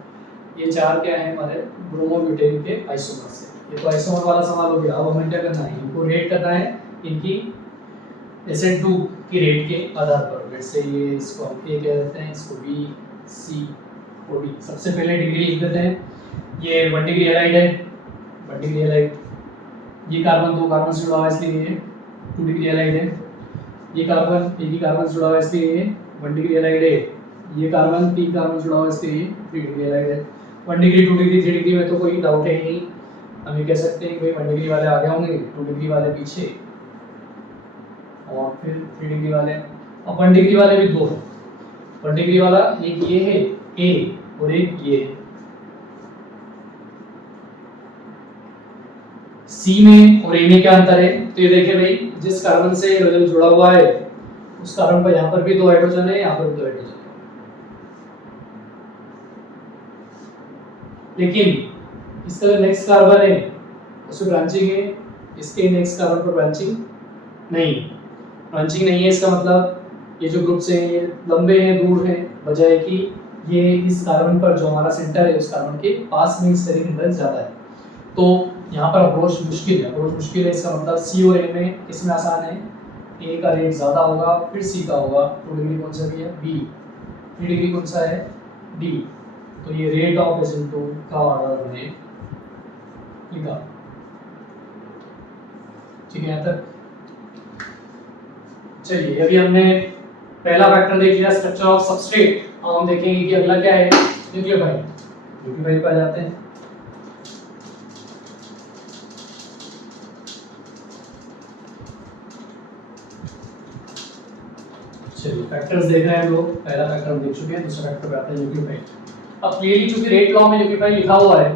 ये 4 क्या है हमारे ब्रोमो ब्यूटेन के आइसोमर्स हैं। ये तो आइसोमर वाला सवाल हो गया। अब हमें क्या करना है, इनको रेट करना है इनकी SN2 की रेट के आधार पर। जैसे ये इसको हम A कह देते हैं, इसको B, C और D। सबसे पहले डिग्री लिख देते हैं। ये 1 डिग्री हैलाइड है, 1 डिग्री हैलाइड। ये कार्बन 2 कार्बन से जुड़ा हुआ है इसलिए ये 2 डिग्री हैलाइड है। ये कार्बन एक ही कार्बन से जुड़ा हुआ है इसलिए ये 1 डिग्री हैलाइड है। ये कार्बन 3 कार्बन से जुड़ा हुआ है इसलिए ये 3 डिग्री हैलाइड है। 1 डिग्री 2 डिग्री 3 डिग्री में तो कोई डाउट है ही नहीं। हम ये कह सकते हैं कि भाई 1 डिग्री वाले आगे होंगे, 2 डिग्री वाले पीछे और फिर 3 डिग्री वाले। अब 1 डिग्री वाले भी 2 हैं। 1 डिग्री वाला एक ये है A और एक ये है। C में और A में क्या अंतर है, तो ये देखिए भाई, जिस कार्बन से हाइड्रोजन जुड़ा हुआ है उस कार्बन पर यहाँ पर भी 2 हाइड्रोजन है, यहाँ पर भी 2 हाइड्रोजन है। लेकिन इसका जो नेक्स्ट कार्बन है उसमें ब्रांचिंग है, इसके नेक्स्ट कार्बन पर ब्रांचिंग नहीं। ब्रांचिंग नहीं है इसका मतलब ये जो ग्रुप्स हैं ये लंबे हैं, दूर हैं, बजाय कि ये इस कार्बन पर जो हमारा सेंटर है उस कार्बन के पास में इस तरीके की ज़्यादा है। तो यहाँ पर अप्रोच मुश्किल है। अप्रोच मुश्किल है इसका मतलब C और A में इसमें आसान है। A का रेट ज़्यादा होगा, फिर C का होगा। 2 डिग्री कौन सा है, B। 3 डिग्री कौन सा है, D। तो ये रेट ऑफ SN2 का ऑर्डर हमने लिखा। ठीक है, यहाँ तक चलिए। अभी हमने पहला फैक्टर देख लिया, स्ट्रक्चर ऑफ सबस्ट्रेट। अब हम देखेंगे कि अगला क्या है, न्यूक्लियोफाइल। न्यूक्लियोफाइल पे आ जाते हैं। चलिए फैक्टर्स देख रहे हैं हम लोग। पहला फैक्टर हम देख चुके हैं, दूसरा फैक्टर पे आते हैं, न्यूक्लियोफाइल। अब क्लियरली चूंकि रेट लॉ में न्यूक्लियोफाइल लिखा हुआ है,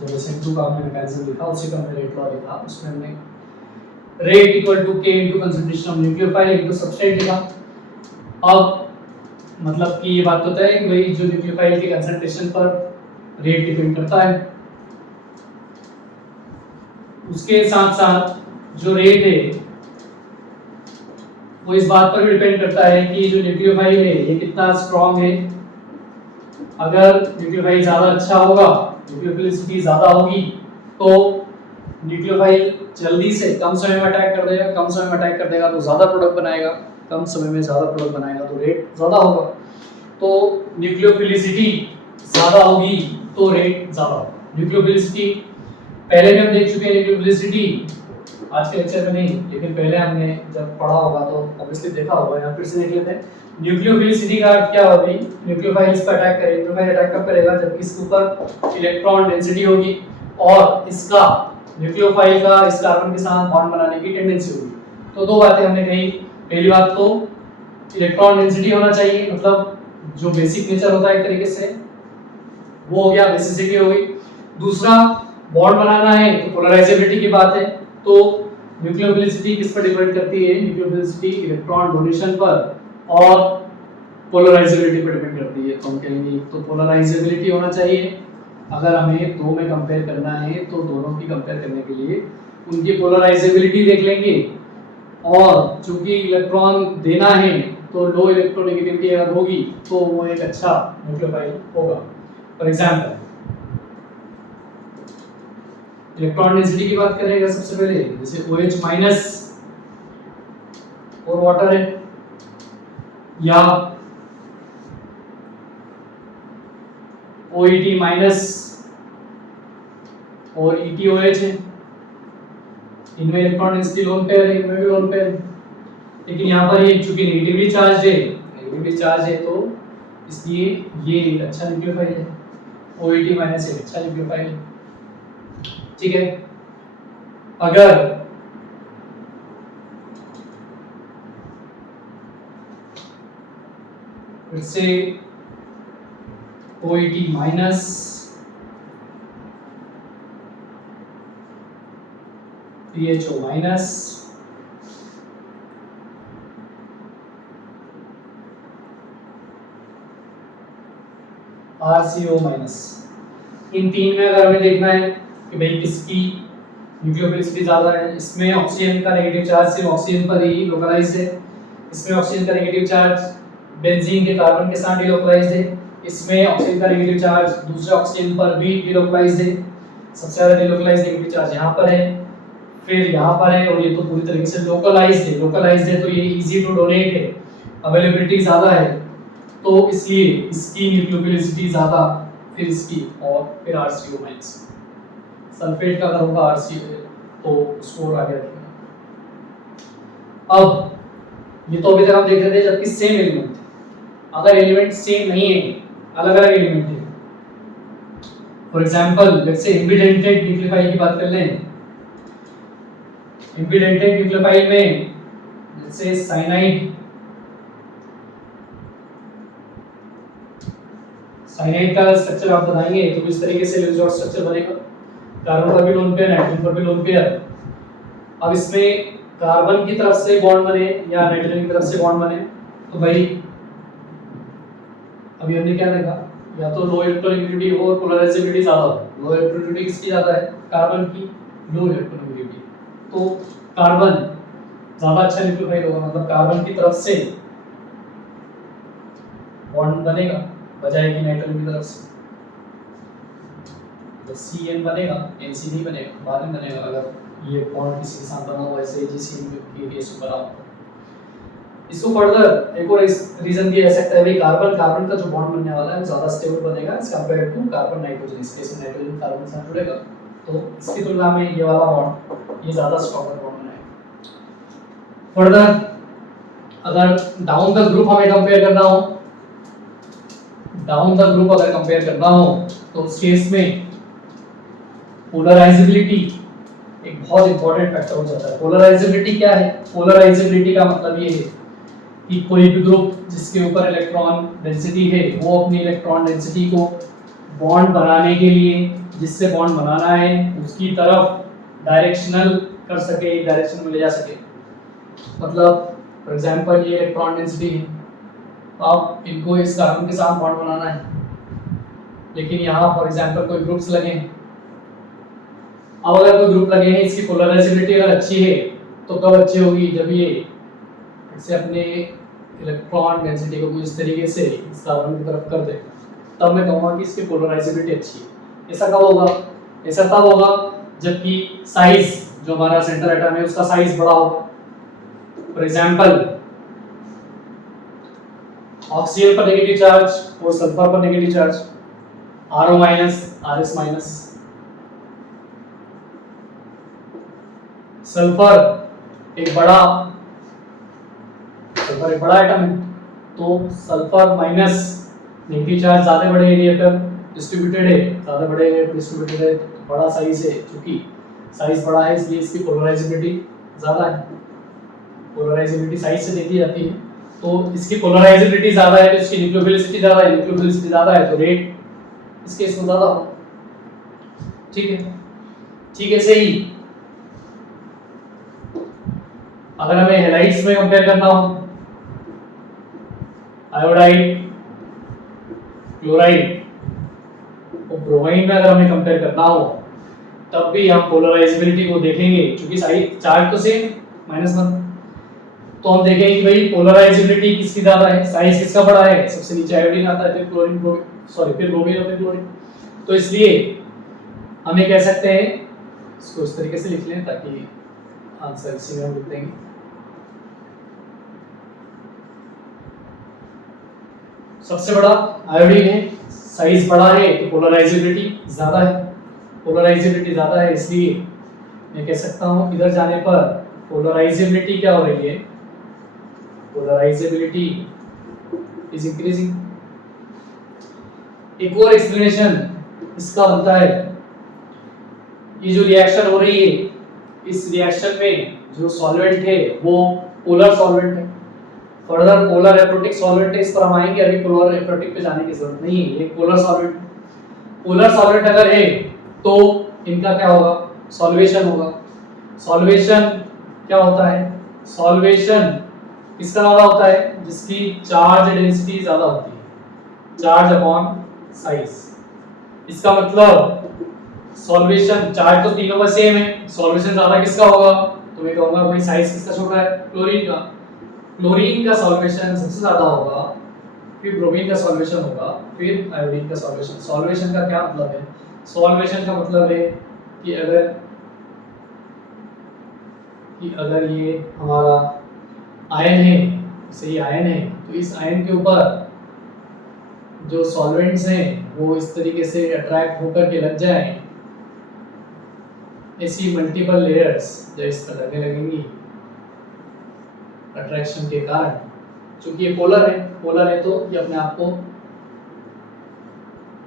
जब SN2 का हमने मैकेनिज्म लिखा उसी का हमने रेट लॉ लिखा, उसमें हमने rate equal to K into concentration of nucleophile into substrate लिखा। अब मतलब कि ये बात होता है कि भाई जो न्यूक्लियोफाइल के कंसंट्रेशन पर रेट डिपेंड करता है, उसके साथ साथ जो रेट है वो इस बात पर भी डिपेंड करता है कि जो न्यूक्लियोफाइल है ये कितना स्ट्रांग है। अगर न्यूक्लियोफाइल ज्यादा अच्छा होगा, न्यूक्लियोफिलिसिटी ज्यादा होगी, तो न्यूक्लियोफाइल जल्दी से कम समय में अटैक कर देगा। कम समय में अटैक कर देगा तो ज्यादा प्रोडक्ट बनाएगा, कम समय में ज्यादा प्रोडक्ट बनाएगा तो रेट ज्यादा होगा। तो न्यूक्लियोफिलिसिटी ज्यादा होगी तो रेट ज्यादा होगा। न्यूक्लियोफिलिसिटी पहले भी हम देख चुके हैं, न्यूक्लियोफिलिसिटी आज के लेक्चर में नहीं, लेकिन पहले हमने जब पढ़ा होगा तो ऑब्वियसली देखा होगा। यहाँ फिर से देख लेते हैं। न्यूक्लियोफिलिसिटी का अर्थ क्या होगा, न्यूक्लियोफाइल इस पर अटैक करेगा। न्यूक्लियोफाइल अटैक कब करेगा, जबकि इसके ऊपर इलेक्ट्रॉन डेंसिटी होगी और इसका न्यूक्लियोफाइल का इस कार्बन के साथ बॉन्ड बनाने की टेंडेंसी होगी। तो 2 बातें हमने कही। पहली बात तो इलेक्ट्रॉन डेंसिटी होना चाहिए, मतलब जो बेसिक नेचर होता है एक तरीके से वो हो गया, बेसिसिटी हो गई। दूसरा बॉन्ड बनाना है तो पोलराइजेबिलिटी की बात है, तो न्यूक्लियोफिलिसिटी किस पर डिपेंड करती है? न्यूक्लियोफिलिसिटी इलेक्ट्रॉन डोनेशन पर और पोलराइजेबिलिटी पर डिपेंड करती है। तो हम कहेंगे तो पोलराइजेबिलिटी होना चाहिए। अगर हमें दो में कंपेयर करना है तो दोनों की कंपेयर करने के लिए उनकी पोलराइजेबिलिटी देख लेंगे, और चूंकि इलेक्ट्रॉन देना है तो लो इलेक्ट्रोनेगेटिविटी अगर होगी तो वो एक अच्छा न्यूक्लियोफाइल होगा। फॉर एग्जांपल इलेक्ट्रॉन डेंसिटी की बात करेंगे सबसे पहले, जैसे OH माइनस और वाटर है, या OET माइनस और ETOH है, इनमें इलेक्ट्रॉन डेंसिटी लोन पेयर है, इनमें भी लोन पेयर है। लेकिन यहाँ पर ये चूंकि नेगेटिवली चार्ज है तो इसलिए ये एक अच्छा न्यूक्लियोफाइल है, OET माइनस एक अच्छा न्यूक्लियोफाइल है। ठीक है, अगर फिर से OET minus PHO minus RCO minus, इन तीन में अगर हमें देखना है कि भाई किसकी न्यूक्लियोफिलिसिटी ज्यादा है, इसमें ऑक्सीजन का नेगेटिव चार्ज सिर्फ ऑक्सीजन पर ही लोकलाइज्ड है, इसमें ऑक्सीजन का नेगेटिव चार्ज बेंजीन के कार्बन के साथ डिलोकलाइज्ड है, इसमें ऑक्सीजन का नेगेटिव चार्ज दूसरे ऑक्सीजन पर भी डिलोकलाइज्ड है। सबसे ज्यादा डिलोकलाइज्ड नेगेटिव चार्ज यहाँ पर है, फिर यहाँ पर है, और ये तो पूरी तरीके से लोकलाइज्ड है तो ये इजी टू डोनेट है, अवेलेबिलिटी ज्यादा है, तो इसलिए इसकी न्यूक्लियोफिलिसिटी ज्यादा, फिर इसकी, और फिर RCO माइनस। सल्फेट का अगर होगा RCO तो स्कोर आगे रखेगा। अब ये तो अभी तक हम देख रहे थे जबकि सेम एलिमेंट थे, अगर एलिमेंट सेम नहीं है, अलग अलग एलिमेंट है, for example let's say इम्बिडेंटेड nucleophile की बात कर लें। इम्बिडेंटेड न्यूक्लियोफाइल में जैसे साइनाइड का स्ट्रक्चर आप बताएंगे तो इस तरीके से लिंजोट स्ट्रक्चर बनेगा, कार्बन पर भी लोन पेयर, नाइट्रोजन पर भी लोन पेयर। अब इसमें कार्बन की तरफ से बॉन्ड बने या नाइट्रोजन की तरफ से बॉन्ड बने, तो भाई अभी हमने क्या देखा, या तो लो इलेक्ट्रोनेगेटिविटी हो और पोलराइजेबिलिटी ज्यादा हो। लो इलेक्ट्रोनेगेटिविटी किसकी ज्यादा है? कार्बन की लो इलेक्ट्रोनेगेटिविटी, तो कार्बन ज्यादा अच्छा न्यूक्लियोफाइल होगा, मतलब कार्बन की तरफ से बॉन्ड बनेगा बजाय कि नाइट्रोजन की तरफ से। तो CN बनेगा, NC नहीं बनेगा, बाद में बनेगा अगर ये बॉन्ड किसी के साथ बना हुआ ऐसे GCN के केस में बना हो। इसको फर्दर एक और रीजन दिया जा सकता है, भाई कार्बन का जो बॉन्ड बनने वाला है ज्यादा स्टेबल बनेगा as compare to carbon nitrogen. इस केस में नाइट्रोजन कार्बन के साथ जुड़ेगा तो इसकी तुलना में ये वाला बॉन्ड ये ज्यादा स्ट्रॉन्गर बॉन्ड बनाएगा। फर्दर अगर डाउन द ग्रुप हमें कंपेयर करना हो, तो उस केस में पोलराइजेबिलिटी एक बहुत इंपॉर्टेंट फैक्टर हो जाता है। पोलराइजेबिलिटी क्या है? पोलराइजेबिलिटी का मतलब ये है कि कोई भी ग्रुप जिसके ऊपर इलेक्ट्रॉन डेंसिटी है वो अपनी इलेक्ट्रॉन डेंसिटी को बॉन्ड बनाने के लिए, जिससे बॉन्ड बनाना है उसकी तरफ डायरेक्शनल कर सके, डायरेक्शन में ले जा सके। मतलब फॉर एग्जांपल ये इलेक्ट्रॉन डेंसिटी है, अब इनको इस कार्बन के साथ बॉन्ड बनाना है, लेकिन यहाँ फॉर एग्जांपल कोई ग्रुप्स लगे हैं। अब अगर कोई ग्रुप लगे हैं, इसकी पोलराइजेबिलिटी अगर अच्छी है तो कब अच्छी होगी? जब ये इससे अपने इलेक्ट्रॉन डेंसिटी को इस तरीके से इस कार्बन की तरफ कर दे, तब मैं कहूँगा कि इसकी पोलराइजेबिलिटी अच्छी है। ऐसा कब होगा? ऐसा तब होगा जबकि साइज, जो हमारा सेंटर एटम है उसका साइज बड़ा होगा। फॉर एग्जांपल ऑक्सीजन पर नेगेटिव चार्ज और सल्फर पर negative charge, RO minus RS minus. Sulphur एक बड़ा एटम है, तो सल्फर माइनस नेगेटिव चार्ज ज्यादा बड़े एरिया पर डिस्ट्रीब्यूटेड है, ज्यादा बड़े एरिया पर डिस्ट्रीब्यूटेड है, बड़ा साइज है, क्योंकि साइज बड़ा है इसलिए इसकी पोलराइजेबिलिटी ज्यादा है। पोलराइजेबिलिटी साइज से देखी जाती है, तो इसकी पोलराइजेबिलिटी ज्यादा है तो इसकी न्यूक्लियोफिलिसिटी ज्यादा है, न्यूक्लियोफिलिसिटी ज्यादा है तो रेट इसके इसमें ज्यादा हो। ठीक है, ठीक है, सही। अगर हमें हैलाइड्स में कंपेयर करना हो, आयोडाइड, क्लोराइड और ब्रोमाइन में अगर हमें कंपेयर करना हो, तब भी हम पोलराइजेबिलिटी को देखेंगे, क्योंकि साइड चार्ज तो सेम -1, तो हम देखेंगे कि भाई पोलराइजेबिलिटी किसकी ज्यादा है, साइज किसका बड़ा है। सबसे नीचे आयोडीन आता है, फिर क्लोरीन, फिर ब्रोमीन और फिर क्लोरीन। तो इसलिए हमें कह सकते हैं, इसको इस तरीके से लिख लें ताकि आंसर इसी में हम लिख देंगे। सबसे बड़ा आयोडीन है, साइज बड़ा है तो पोलराइजेबिलिटी ज्यादा है, पोलराइजेबिलिटी ज्यादा है, इसलिए मैं कह सकता हूं इधर जाने पर पोलराइजेबिलिटी क्या हो रही है, पोलराइजेबिलिटी इज इंक्रीजिंग। एक और एक्सप्लेनेशन इसका बनता है, ये जो रिएक्शन हो रही है, इस रिएक्शन में जो सॉल्वेंट है वो पोलर सॉल्वेंट है, फर्दर पोलर एप्रोटिक सॉल्वेंट है, इस पर हम आएंगे, अभी पोलर एप्रोटिक पे जाने की जरूरत नहीं है, ये पोलर सॉल्वेंट। पोलर सॉल्वेंट अगर है तो इनका क्या होगा, सॉल्वेशन होगा। सॉल्वेशन क्या होता है, सॉल्वेशन किसका ज्यादा होता है, जिसकी चार्ज डेंसिटी ज्यादा होती है, चार्ज अपॉन साइज। इसका मतलब सॉल्वेशन, चार्ज तो तीनों का सेम है, सॉल्वेशन ज्यादा किसका होगा, तो मैं कहूंगा भाई साइज किसका छोटा है, क्लोरीन का। क्लोरीन का सॉल्वेशन सबसे ज्यादा होगा, फिर ब्रोमीन का सॉल्वेशन होगा, फिर आयोडीन का सॉल्वेशन। सॉल्वेशन का क्या मतलब है, सॉल्वेशन का मतलब है कि अगर ये हमारा आयन है, सही आयन है, तो इस आयन के ऊपर जो सॉल्वेंट्स हैं वो इस तरीके से अट्रैक्ट होकर के लग जाए, ऐसी मल्टीपल लेयर्स जो इस पर लगने लगेंगी अट्रैक्शन के कारण, क्योंकि ये पोलर है तो ये अपने आप को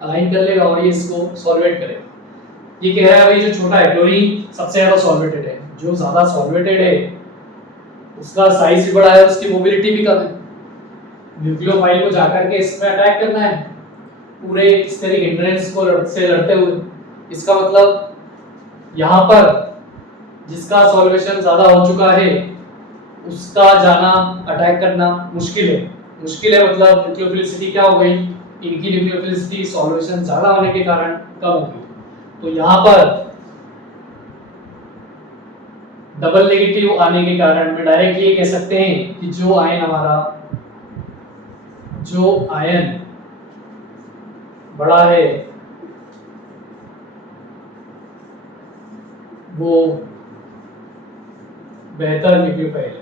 अलाइन कर लेगा और ये इसको सॉल्वेट करेगा। ये कह रहा है भाई जो छोटा है क्लोरीन सबसे ज्यादा सॉल्वेटेड है, जो ज्यादा सॉल्वेटेड है उसका साइज भी बड़ा है, उसकी मोबिलिटी भी कम है। न्यूक्लियोफाइल को जाकर के इस पे अटैक करना है पूरे स्टेरिक हिंड्रेंस को से लड़ते हुए। इसका मतलब यहाँ पर जिसका सॉल्वेशन ज्यादा हो चुका है उसका जाना, अटैक करना मुश्किल है। मुश्किल है मतलब न्यूक्लियोफिलिसिटी क्या हो गई, इनकी न्यूक्लियोफिलिसिटी सॉल्वेशन ज्यादा होने के कारण कम हो गई। तो यहाँ पर डबल नेगेटिव आने के कारण में डायरेक्ट ये कह सकते हैं कि जो आयन बड़ा है वो बेहतर न्यूक्लियोफाइल है,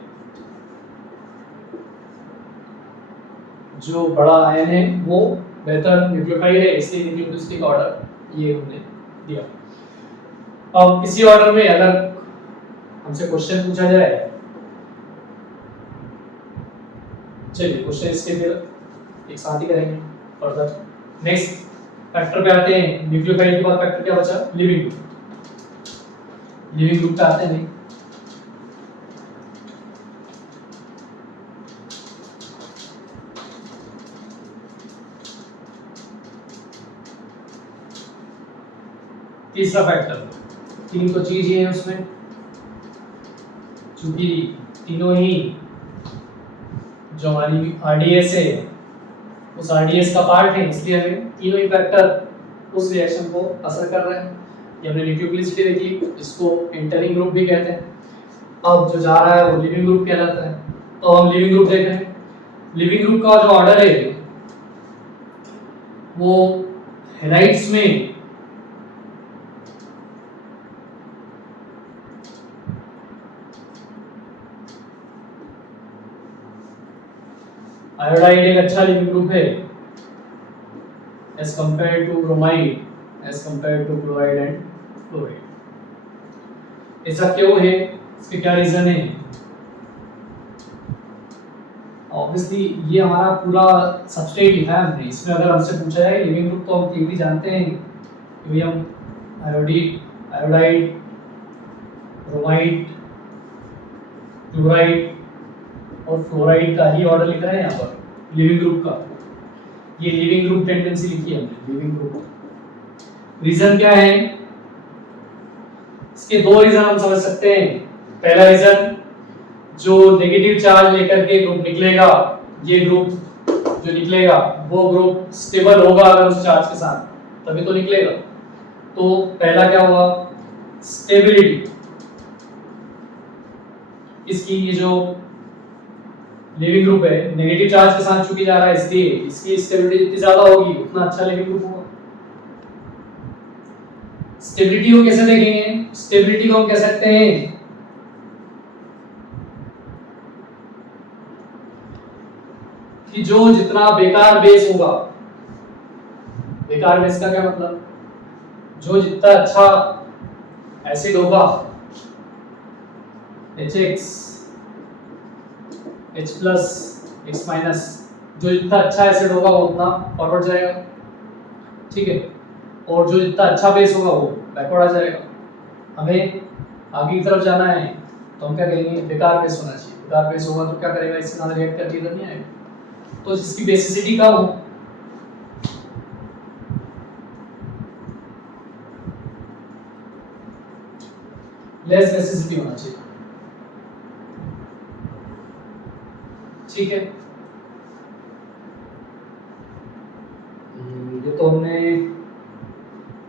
जो बड़ा आयन है वो बेहतर न्यूक्लियोफाइल है, इसलिए न्यूक्लियोफिलिसिटी का ऑर्डर ये हमने दिया। अब इसी ऑर्डर में अगर हमसे क्वेश्चन पूछा जाए, चलिए क्वेश्चन इसके फिर एक साथ ही करेंगे फर्दर। नेक्स्ट फैक्टर पे आते हैं, न्यूक्लियोफाइल के बाद फैक्टर क्या बचा, लिविंग ग्रुप। लिविंग ग्रुप पे आते हैं। तीसरा फैक्टर, तीन तो चीज ये है उसमें, चूंकि तीनों ही जो हमारी आरडीएस है उस आरडीएस का पार्ट है, इसलिए हमें तीनों ही फैक्टर उस रिएक्शन को असर कर रहे हैं। ये हमने न्यूक्लियोफिलिसिटी देखी, इसको एंटरिंग ग्रुप भी कहते हैं। अब जो जा रहा है वो लिविंग ग्रुप कहलाता है। तो हम लिविंग ग्रुप देख रहे हैं। लिविंग ग्रुप का जो ऑर्डर है वो हैलाइड्स में आयोडाइड एक अच्छा लिविंग ग्रुप है as compare to bromide, as compare to chloride and fluoride. ऐसा क्यों है, इसके क्या रीजन है? ऑब्वियसली ये हमारा पूरा सबस्ट्रेट लिखा है हमने, इसमें अगर हमसे पूछा जाए लिविंग ग्रुप तो हम क्लियरली जानते हैं कि हम आयोडाइड, ब्रोमाइड, क्लोराइड और फ्लोराइड का ही ऑर्डर लिख रहे हैं यहाँ पर लिविंग ग्रुप का। ये लिविंग ग्रुप टेंडेंसी लिखी है हमने, लिविंग ग्रुप। रीजन क्या है? इसके दो रीजन हम समझ सकते हैं। पहला रीजन, जो नेगेटिव चार्ज लेकर के ग्रुप निकलेगा, ये ग्रुप जो निकलेगा वो ग्रुप स्टेबल होगा अगर उस चार्ज के साथ, तभी तो निकलेगा। तो पहला क्या हुआ, स्टेबिलिटी। इसकी ये जो लिविंग ग्रुप है नेगेटिव चार्ज के साथ चूंकि जा रहा है, इसलिए इसकी स्टेबिलिटी जितनी ज्यादा होगी उतना अच्छा लिविंग ग्रुप होगा। स्टेबिलिटी को कैसे देखेंगे? स्टेबिलिटी को हम कह सकते हैं कि जो जितना बेकार बेस होगा, बेकार बेस का क्या मतलब, जो जितना अच्छा एसिड होगा HX H plus X minus, जो जितना अच्छा एसिड होगा वो उतना फॉरवर्ड जाएगा, ठीक है, और जो जितना अच्छा बेस होगा वो बैकवर्ड आ जाएगा। हमें आगे की तरफ जाना है तो हम क्या करेंगे, बेकार बेस होना चाहिए। बेकार बेस होगा तो क्या करेगा, इसके साथ रिएक्ट करके इधर नहीं आएगा, तो जिसकी बेसिसिटी कम हो, लेस बेसिसिटी होना चाहिए, ठीक है। ये तो हमने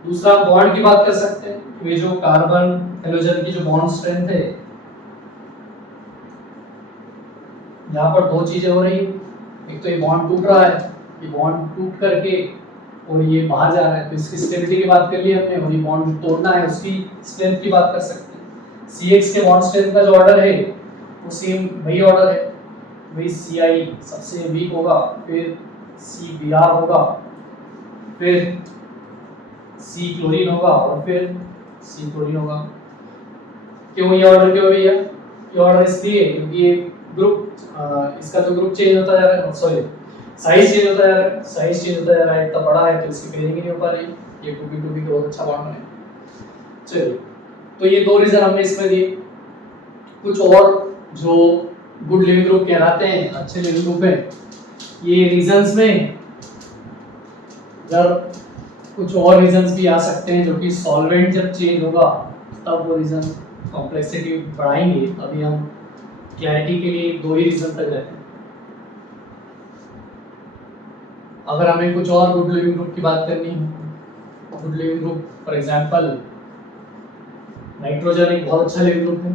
दूसरा बॉन्ड की बात कर सकते हैं। तो ये जो कार्बन हेलोजन की जो बॉन्ड स्ट्रेंथ है, यहाँ पर दो चीजें हो रही है। एक तो ये बॉन्ड टूट रहा है, ये बॉन्ड टूट करके और ये बाहर जा रहा है, तो इसकी स्टेबिलिटी की बात कर ली हमने, और ये बॉन्ड जो तोड़ना है उसकी स्ट्रेंथ की बात कर सकते हैं। CX के बॉन्ड स्ट्रेंथ का जो ऑर्डर है वो सेम वही ऑर्डर है, वही CI सबसे वीक होगा, फिर CBr होगा, फिर C क्लोरीन होगा और फिर C क्लोरीन होगा। क्यों ये ऑर्डर क्यों भैया? ये ऑर्डर इसलिए क्योंकि ये ग्रुप इसका जो ग्रुप चेंज होता जा रहा है, सॉरी साइज चेंज होता जा रहा है, साइज चेंज होता जा रहा है, इतना बड़ा है तो इसकी पेयरिंग ही नहीं हो पा रही, ये 2p2p का बहुत अच्छा बॉन्ड बने। चलिए, तो ये दो रीजन हमने इसमें दिए। कुछ और जो गुड लिविंग ग्रुप कहलाते हैं, अच्छे लिविंग ग्रुप हैं, ये रीजंस में अगर कुछ और रीजंस भी आ सकते हैं, जो कि सॉल्वेंट जब चेंज होगा तब वो रीजन कॉम्प्लेक्सिटी बढ़ाएंगे। अभी हम क्लैरिटी के लिए दो ही रीजन तक रहते हैं। अगर हमें कुछ और गुड लिविंग ग्रुप की बात करनी है, good leaving group for example nitrogen एक बहुत अच्छा लिविंग ग्रुप है।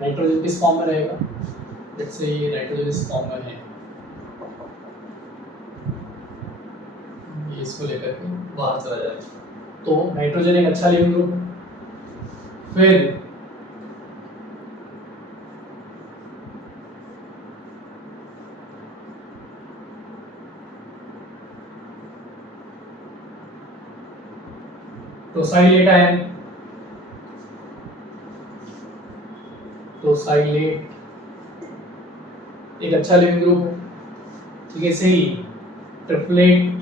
नाइट्रोजन किस फॉर्म में रहेगा, लेट्स से ये नाइट्रोजन इस फॉर्म में है, ये इसको लेकर के बाहर चला जाएगा, तो नाइट्रोजन एक अच्छा लिविंग ग्रुप है। फिर टोसाइलेट आयन, टोसाइलेट एक अच्छा लिविंग ग्रुप है, ठीक है। ऐसे ही ट्रिपलेट,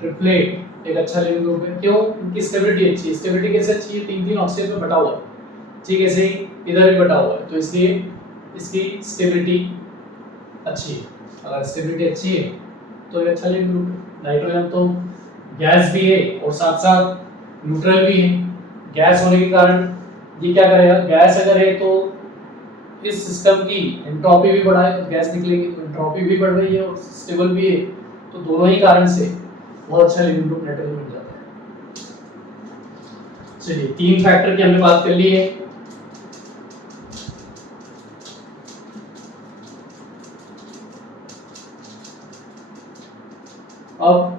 ट्रिपलेट एक अच्छा लिविंग ग्रुप है। क्यों? इनकी स्टेबिलिटी अच्छी है। स्टेबिलिटी कैसे अच्छी है? तीन तीन ऑक्सीजन में बटा हुआ है, ठीक है, ऐसे ही इधर भी बटा हुआ है, तो इसलिए इसकी स्टेबिलिटी अच्छी है। अगर स्टेबिलिटी अच्छी है तो ये अच्छा लिविंग ग्रुप है। नाइट्रोजन तो गैस भी है और साथ साथ न्यूट्रल भी है। गैस होने के कारण ये क्या करेगा, गैस अगर है तो इस सिस्टम की एंट्रोपी भी बढ़ाए, गैस निकलेगी तो एंट्रोपी भी बढ़ रही है और स्टेबल भी है, तो दोनों ही कारण से बहुत अच्छा लिविंग ग्रुप नाइट्रोजन बन जाता है। चलिए, तीन फैक्टर की हमने बात कर ली है। अब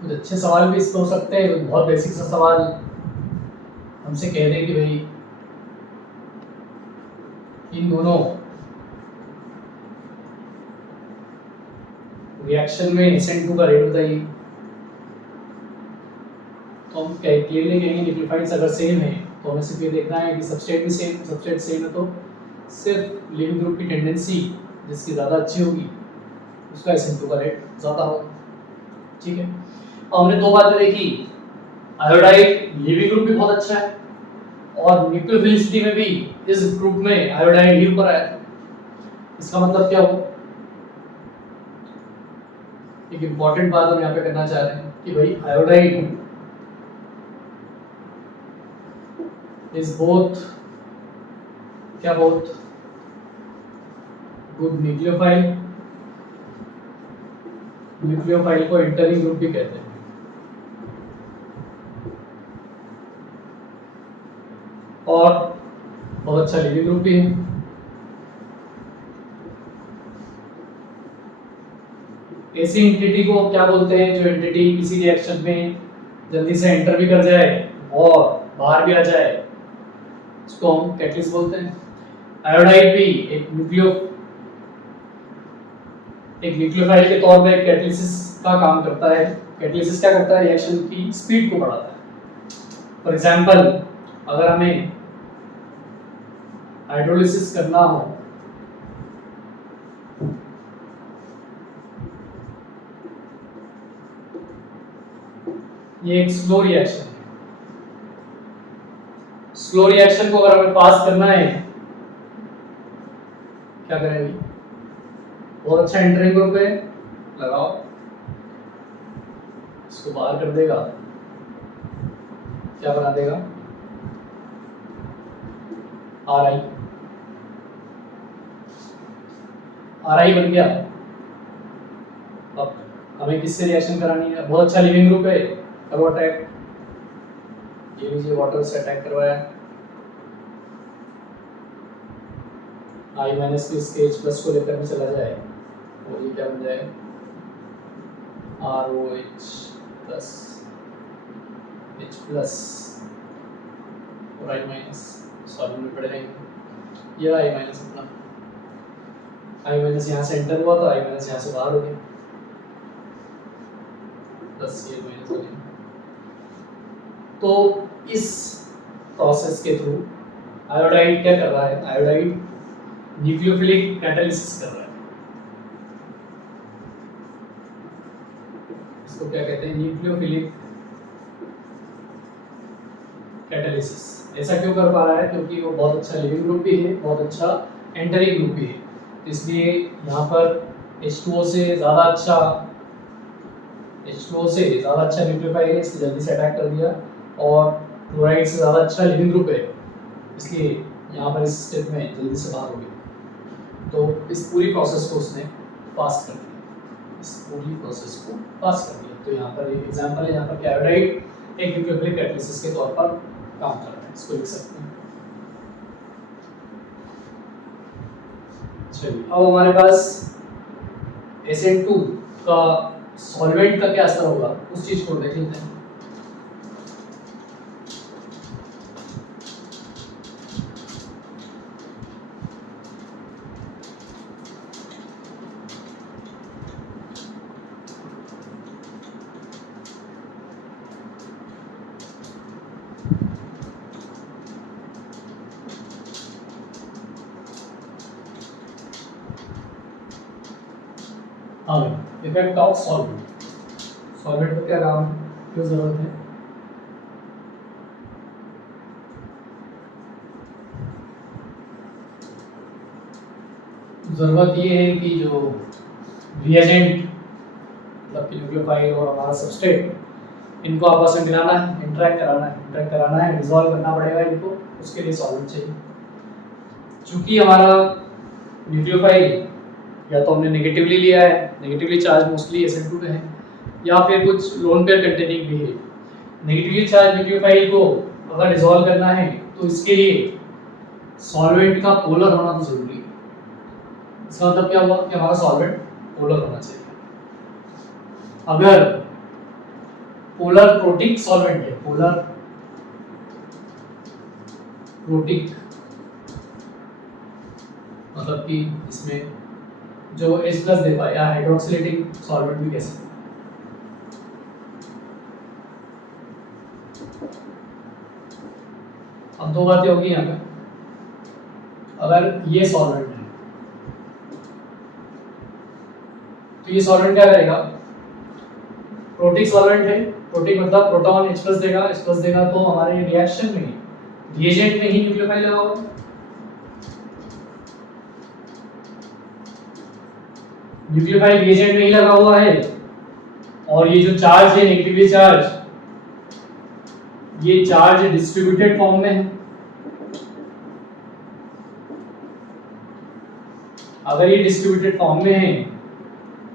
कुछ अच्छे सवाल भी इसमें हो सकते हैं। कुछ बहुत बेसिक सा सवाल हमसे कह दें कि भाई इन दोनों रिएक्शन में SN2 का रेट बताइए, तो हम क्लियरली कहेंगे न्यूक्लियोफाइड्स अगर सेम है तो हमें सिर्फ ये देखना है कि सबस्ट्रेट भी सेम, सबस्ट्रेट सेम है तो सिर्फ लिविंग ग्रुप की टेंडेंसी जिसकी ज़्यादा अच्छी होगी उसका SN2 का रेट ज़्यादा होगा, ठीक है। और हमने दो बातें देखी, आयोडाइड लिविंग ग्रुप भी बहुत अच्छा है और न्यूक्लियोफिलिसिटी में भी इस ग्रुप में आयोडाइड लीव पर आया था। इसका मतलब क्या हुआ एक इंपॉर्टेंट बात हम यहाँ पे करना चाह रहे हैं कि भाई आयोडाइन इज बोथ क्या बोथ गुड न्यूक्लियोफाइल, न्यूक्लियोफाइल को एंटरिंग ग्रुप भी कहते हैं, और बहुत अच्छा लीविंग ग्रुप भी है। ऐसी एंटिटी को क्या बोलते हैं जो एंटिटी किसी रिएक्शन में जल्दी से एंटर भी कर जाए और बाहर भी आ जाए, इसको हम कैटलिस्ट बोलते हैं। आयोडाइड भी एक न्यूक्लियोफाइल के तौर पे कैटलिसिस का काम करता है। कैटलिसिस क्या करता है? रिएक्शन की स्पीड को बढ़ाता है। फॉर एग्जांपल, अगर हमें हाइड्रोलिसिस करना हो, ये एक स्लो रिएक्शन है। स्लो रिएक्शन को अगर हमें पास करना है, क्या करेंगे? बहुत अच्छा एंटरिंग ग्रुप है, लगाओ, इसको बाहर कर देगा, क्या बना देगा? आर आई बन गया। अब हमें किससे रिएक्शन करानी है? बहुत अच्छा लिविंग ग्रुप है, करो अटैक। ये लीजिए, वाटर से अटैक करवाया, आई माइनस की इसके H प्लस को लेकर भी चला जाए, और ये क्या बन जाए? ROH प्लस H प्लस और आई माइनस सॉल्व में पड़े रहेंगे। ये आई माइनस अपना, आई माइनस यहाँ से एंटर हुआ था, आई माइनस यहाँ से बाहर हो गया, प्लस ये माइनस हो गया। तो इस प्रोसेस के थ्रू आयोडाइड क्या कर रहा है? आयोडाइड न्यूक्लियोफिलिक कैटालिसिस कर रहा है। इसको क्या कहते हैं? Nucleophilic catalysis. ऐसा क्यों कर पा रहा है? क्योंकि वो बहुत अच्छा लिविंग ग्रुप भी है, बहुत अच्छा एंटरिंग ग्रुप भी है, इसलिए यहाँ पर H2O से ज़्यादा अच्छा न्यूक्लियोफाइल है, इसलिए जल्दी से अटैक कर दिया, और क्लोराइड से ज़्यादा अच्छा लिविंग ग्रुप है, इसलिए यहाँ पर इस स्टेप में जल्दी से बाहर हो गया। तो इस पूरी प्रोसेस को उसने पास कर दिया, तो यहाँ पर एक एग्जांपल है, यहाँ पर आयोडाइड एक न्यूक्लियोफिलिक कैटालिसिस के तौर पर काम कर रहा है, इसको लिख सकते हैं। चलिए, अब हमारे पास SN2 का सॉल्वेंट का क्या असर होगा, उस चीज को देख लेते हैं। Effect of solvent. सॉल्वेंट का क्या काम, क्यों जरूरत है? जरूरत ये है कि जो रिएजेंट मतलब कि न्यूक्लियोफाइल और हमारा सबस्ट्रेट, इनको आपस में मिलाना है, इंटरेक्ट कराना है, डिसॉल्व करना पड़ेगा इनको, उसके लिए सॉल्वेंट चाहिए। चूंकि हमारा न्यूक्लियोफाइल या तो हमने नेगेटिवली लिया है, नेगेटिवली चार्ज मोस्टली SN2 पे है, या फिर कुछ लोन पेयर कंटेनिंग भी है। नेगेटिवली चार्ज न्यूक्लियोफाइल को अगर डिसॉल्व करना है तो इसके लिए सॉल्वेंट का पोलर होना तो जरूरी है। इसका मतलब क्या हुआ कि हमारा सॉल्वेंट पोलर होना चाहिए। अगर पोलर प्रोटिक सॉल्वेंट है, पोलर प्रोटिक मतलब कि इसमें जो H प्लस दे पाए, या हाइड्रोक्सिलेटिंग सॉल्वेंट भी कह सकते हैं। अब दो बातें होगी यहाँ पे। अगर ये सॉल्वेंट है तो ये सॉल्वेंट क्या करेगा? प्रोटिक सॉल्वेंट है, प्रोटिक मतलब प्रोटॉन H प्लस देगा, तो हमारे रिएक्शन में रिएजेंट में ही न्यूक्लियोफाइल लगा होगा। न्यूक्लियोफाइल रिएजेंट में ही लगा हुआ है, और ये जो चार्ज है नेगेटिवली चार्ज, ये चार्ज डिस्ट्रीब्यूटेड फॉर्म में है। अगर ये डिस्ट्रीब्यूटेड फॉर्म में है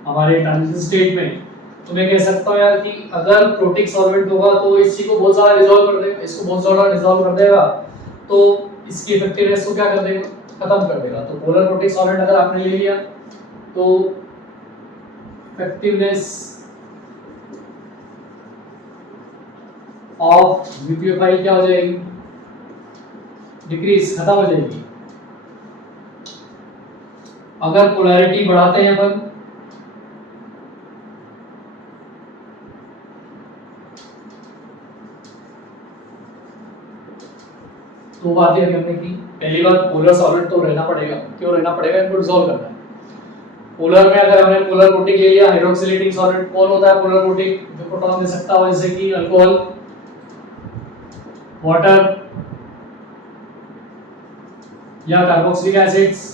हमारे ट्रांजिशन स्टेट में, तो मैं कह सकता हूँ यार कि अगर प्रोटिक सॉल्वेंट होगा तो इसी को बहुत सारा डिसॉल्व कर देगा, इसको बहुत सारा डिसॉल्व कर देगा, तो इसकी इफेक्टिवनेस को क्या कर देगा, खत्म कर देगा। तो पोलर प्रोटिक सॉल्वेंट अगर आपने ले लिया तो इफेक्टिवनेस ऑफ न्यूक्लियोफाइल क्या हो जाएगी, डिक्रीज, खत्म हो जाएगी। अगर पोलैरिटी बढ़ाते हैं अपन तो बात ये हमने की, पहली बात पोलर सॉल्वेंट तो रहना पड़ेगा, क्यों रहना पड़ेगा, इनको डिसॉल्व करना है। पोलर में अगर हमने पोलर प्रोटिक ले लिया, हाइड्रोक्सिलेटिंग सॉल्वेंट कौन होता है पोलर प्रोटिक, जो प्रोटॉन दे सकता हो, जैसे कि अल्कोहल, वाटर या कार्बोक्सिलिक एसिड्स।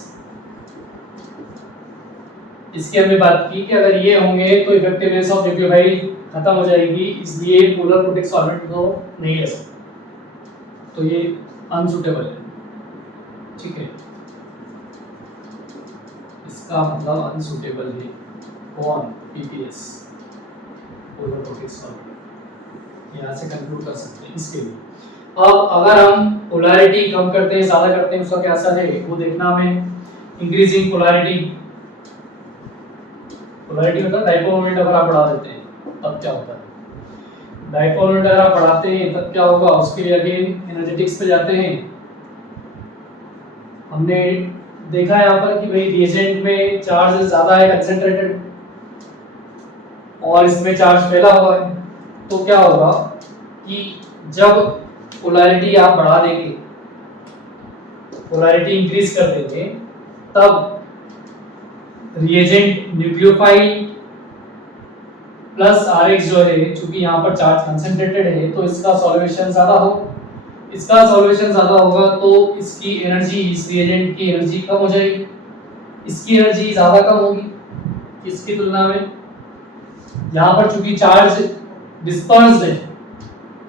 इसकी हमने बात की कि अगर ये होंगे तो इफेक्टिवनेस ऑफ न्यूक्लियोफाइल खत्म हो जाएगी, इसलिए पोलर प्रोटिक सॉल्वेंट तो नहीं ले सकते, तो ये अनसुटेबल है, ठीक है, इसका मतलब अनसुटेबल है कौन, पीपीएस, पोलर प्रोटिक सॉल्वेंट। यहाँ से कंक्लूड कर सकते हैं इसके लिए। अब अगर हम पोलैरिटी कम करते हैं, ज्यादा करते हैं, उसका क्या असर है वो देखना हमें। इंक्रीजिंग पोलैरिटी, पोलैरिटी मतलब डाइपोल मोमेंट अगर आप बढ़ा देते हैं तब क्या होता है, डाइपोल मोमेंट अगर आप बढ़ाते हैं तब क्या होगा, उसके लिए अगेन एनर्जेटिक्स पे जाते हैं। हमने देखा यहाँ पर कि भाई रिएजेंट में चार्ज ज्यादा है कंसंट्रेटेड और इसमें चार्ज फैला हुआ है, तो क्या होगा कि जब पोलैरिटी आप बढ़ा देंगे, पोलैरिटी इंक्रीज कर देंगे, तब रिएजेंट न्यूक्लियोफाइल प्लस आरएक्स जो है, चूंकि यहाँ पर चार्ज कंसंट्रेटेड है तो इसका सॉल्वेशन ज्यादा हो, इसका सॉल्वेशन ज्यादा होगा तो इसकी एनर्जी, इस रिएजेंट की एनर्जी कम हो जाएगी, इसकी एनर्जी ज्यादा कम होगी इसकी तुलना में। यहाँ पर चूंकि चार्ज डिस्पर्स्ड है,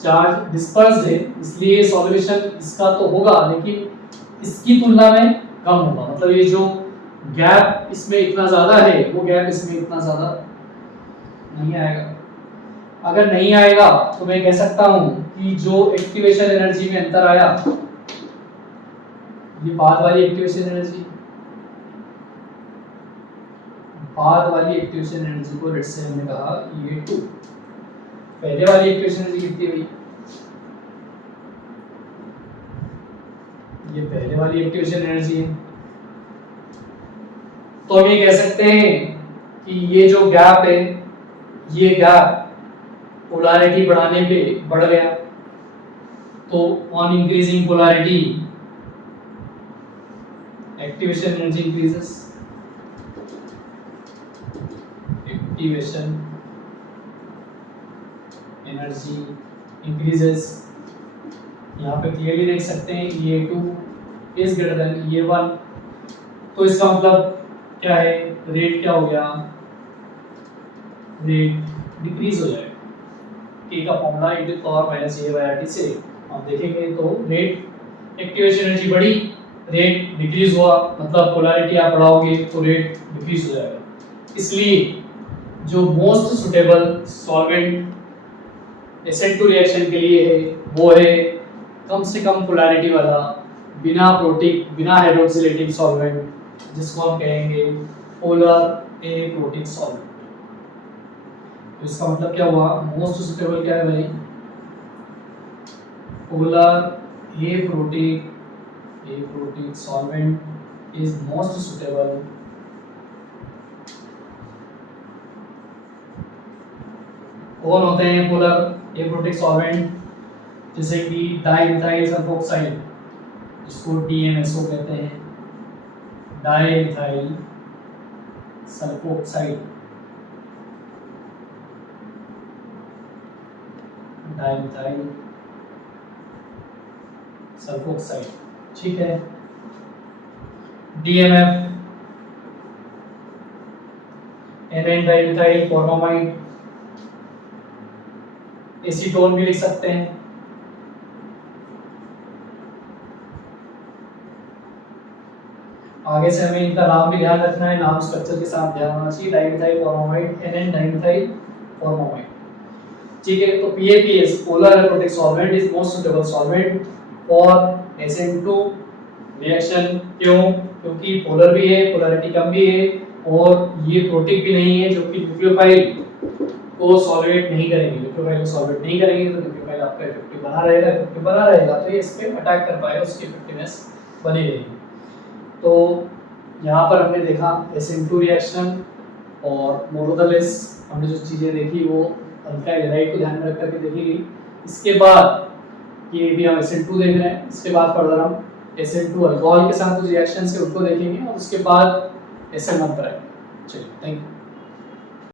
चार्ज डिस्पर्स्ड है, इसलिए सॉल्वेशन इसका तो होगा लेकिन इसकी तुलना में कम होगा, मतलब ये जो गैप इसमें इतना ज्यादा है वो गैप इसमें इतना ज्यादा नहीं आएगा। अगर नहीं आएगा तो मैं कह सकता हूं कि जो एक्टिवेशन एनर्जी में अंतर आया, ये बाद वाली एक्टिवेशन एनर्जी, बाद वाली एक्टिवेशन एनर्जी को लेट्स से हमने कहा ये 2, पहले वाली एक्टिवेशन एनर्जी कितनी हुई, ये पहले वाली एक्टिवेशन एनर्जी है, तो हम ये कह सकते हैं कि ये जो गैप है, ये गैप पोलैरिटी बढ़ाने पे बढ़ गया, तो on increasing polarity activation energy increases, activation energy increases. यहाँ पे क्लियरली देख सकते हैं E2 is greater than E1, तो इसका मतलब क्या है, रेट क्या हो गया, रेट डिक्रीज हो जाएगा। K का formula e to the power minus a/RT से हम देखेंगे तो रेट, एक्टिवेशन एनर्जी बढ़ी, रेट डिक्रीज हुआ, मतलब पोलैरिटी आप बढ़ाओगे तो रेट डिक्रीज हो जाएगा। इसलिए जो most suitable solvent SN2 reaction के लिए है वो है कम से कम पोलैरिटी वाला, बिना प्रोटिक, बिना हाइड्रोक्सिलेटिंग सॉल्वेंट, जिसको हम कहेंगे पोलर एप्रोटिक सॉल्वेंट। तो इसका मतलब क्या हुआ, मोस्ट सुटेबल क्या है भाई, polar aprotic solvent is most suitable कौन होते हैं पोलर एप्रोटिक सॉल्वेंट, जैसे कि डाइमिथाइल सल्फोक्साइड, जिसको DMSO कहते हैं, डाइमिथाइल सल्फोक्साइड, डाइमिथाइल सल्फोक्साइड, ठीक है। DMF A9 dimethyl formamide, acetone भी लिख सकते हैं। आगे से हमें इनका नाम भी ध्यान रखना है, नाम स्ट्रक्चर के साथ ध्यान होना चाहिए। Dimethyl formamide NN dimethyl formamide. ठीक है, तो PAPS polar aromatic solvent is most suitable solvent for SN2 reaction. क्यों? क्योंकि पोलर भी है, पोलैरिटी कम भी है और ये प्रोटिक भी नहीं है, जो कि न्यूक्लियोफाइल को सॉल्वेट नहीं करेंगे। न्यूक्लियोफाइल को सॉल्वेट नहीं करेंगे तो न्यूक्लियोफाइल आपका इफेक्टिव बना रहेगा, तो ये इस पे अटैक कर पाएगा, उसकी इफेक्टिवनेस बनी रहेगी। तो यहाँ पर हमने देखा SN2 रिएक्शन और मोनोथलिस, हमने जो चीज़ें देखी वो अल्काइल हैलाइड को ध्यान में रख करके देखी गई। इसके बाद ये भी हम SN2 देख रहे हैं, इसके बाद फर्दर हम SN2 अल्कोहल के साथ कुछ रिएक्शन है उनको देखेंगे और उसके बाद SN1 पर आएंगे। चलिए, थैंक यू।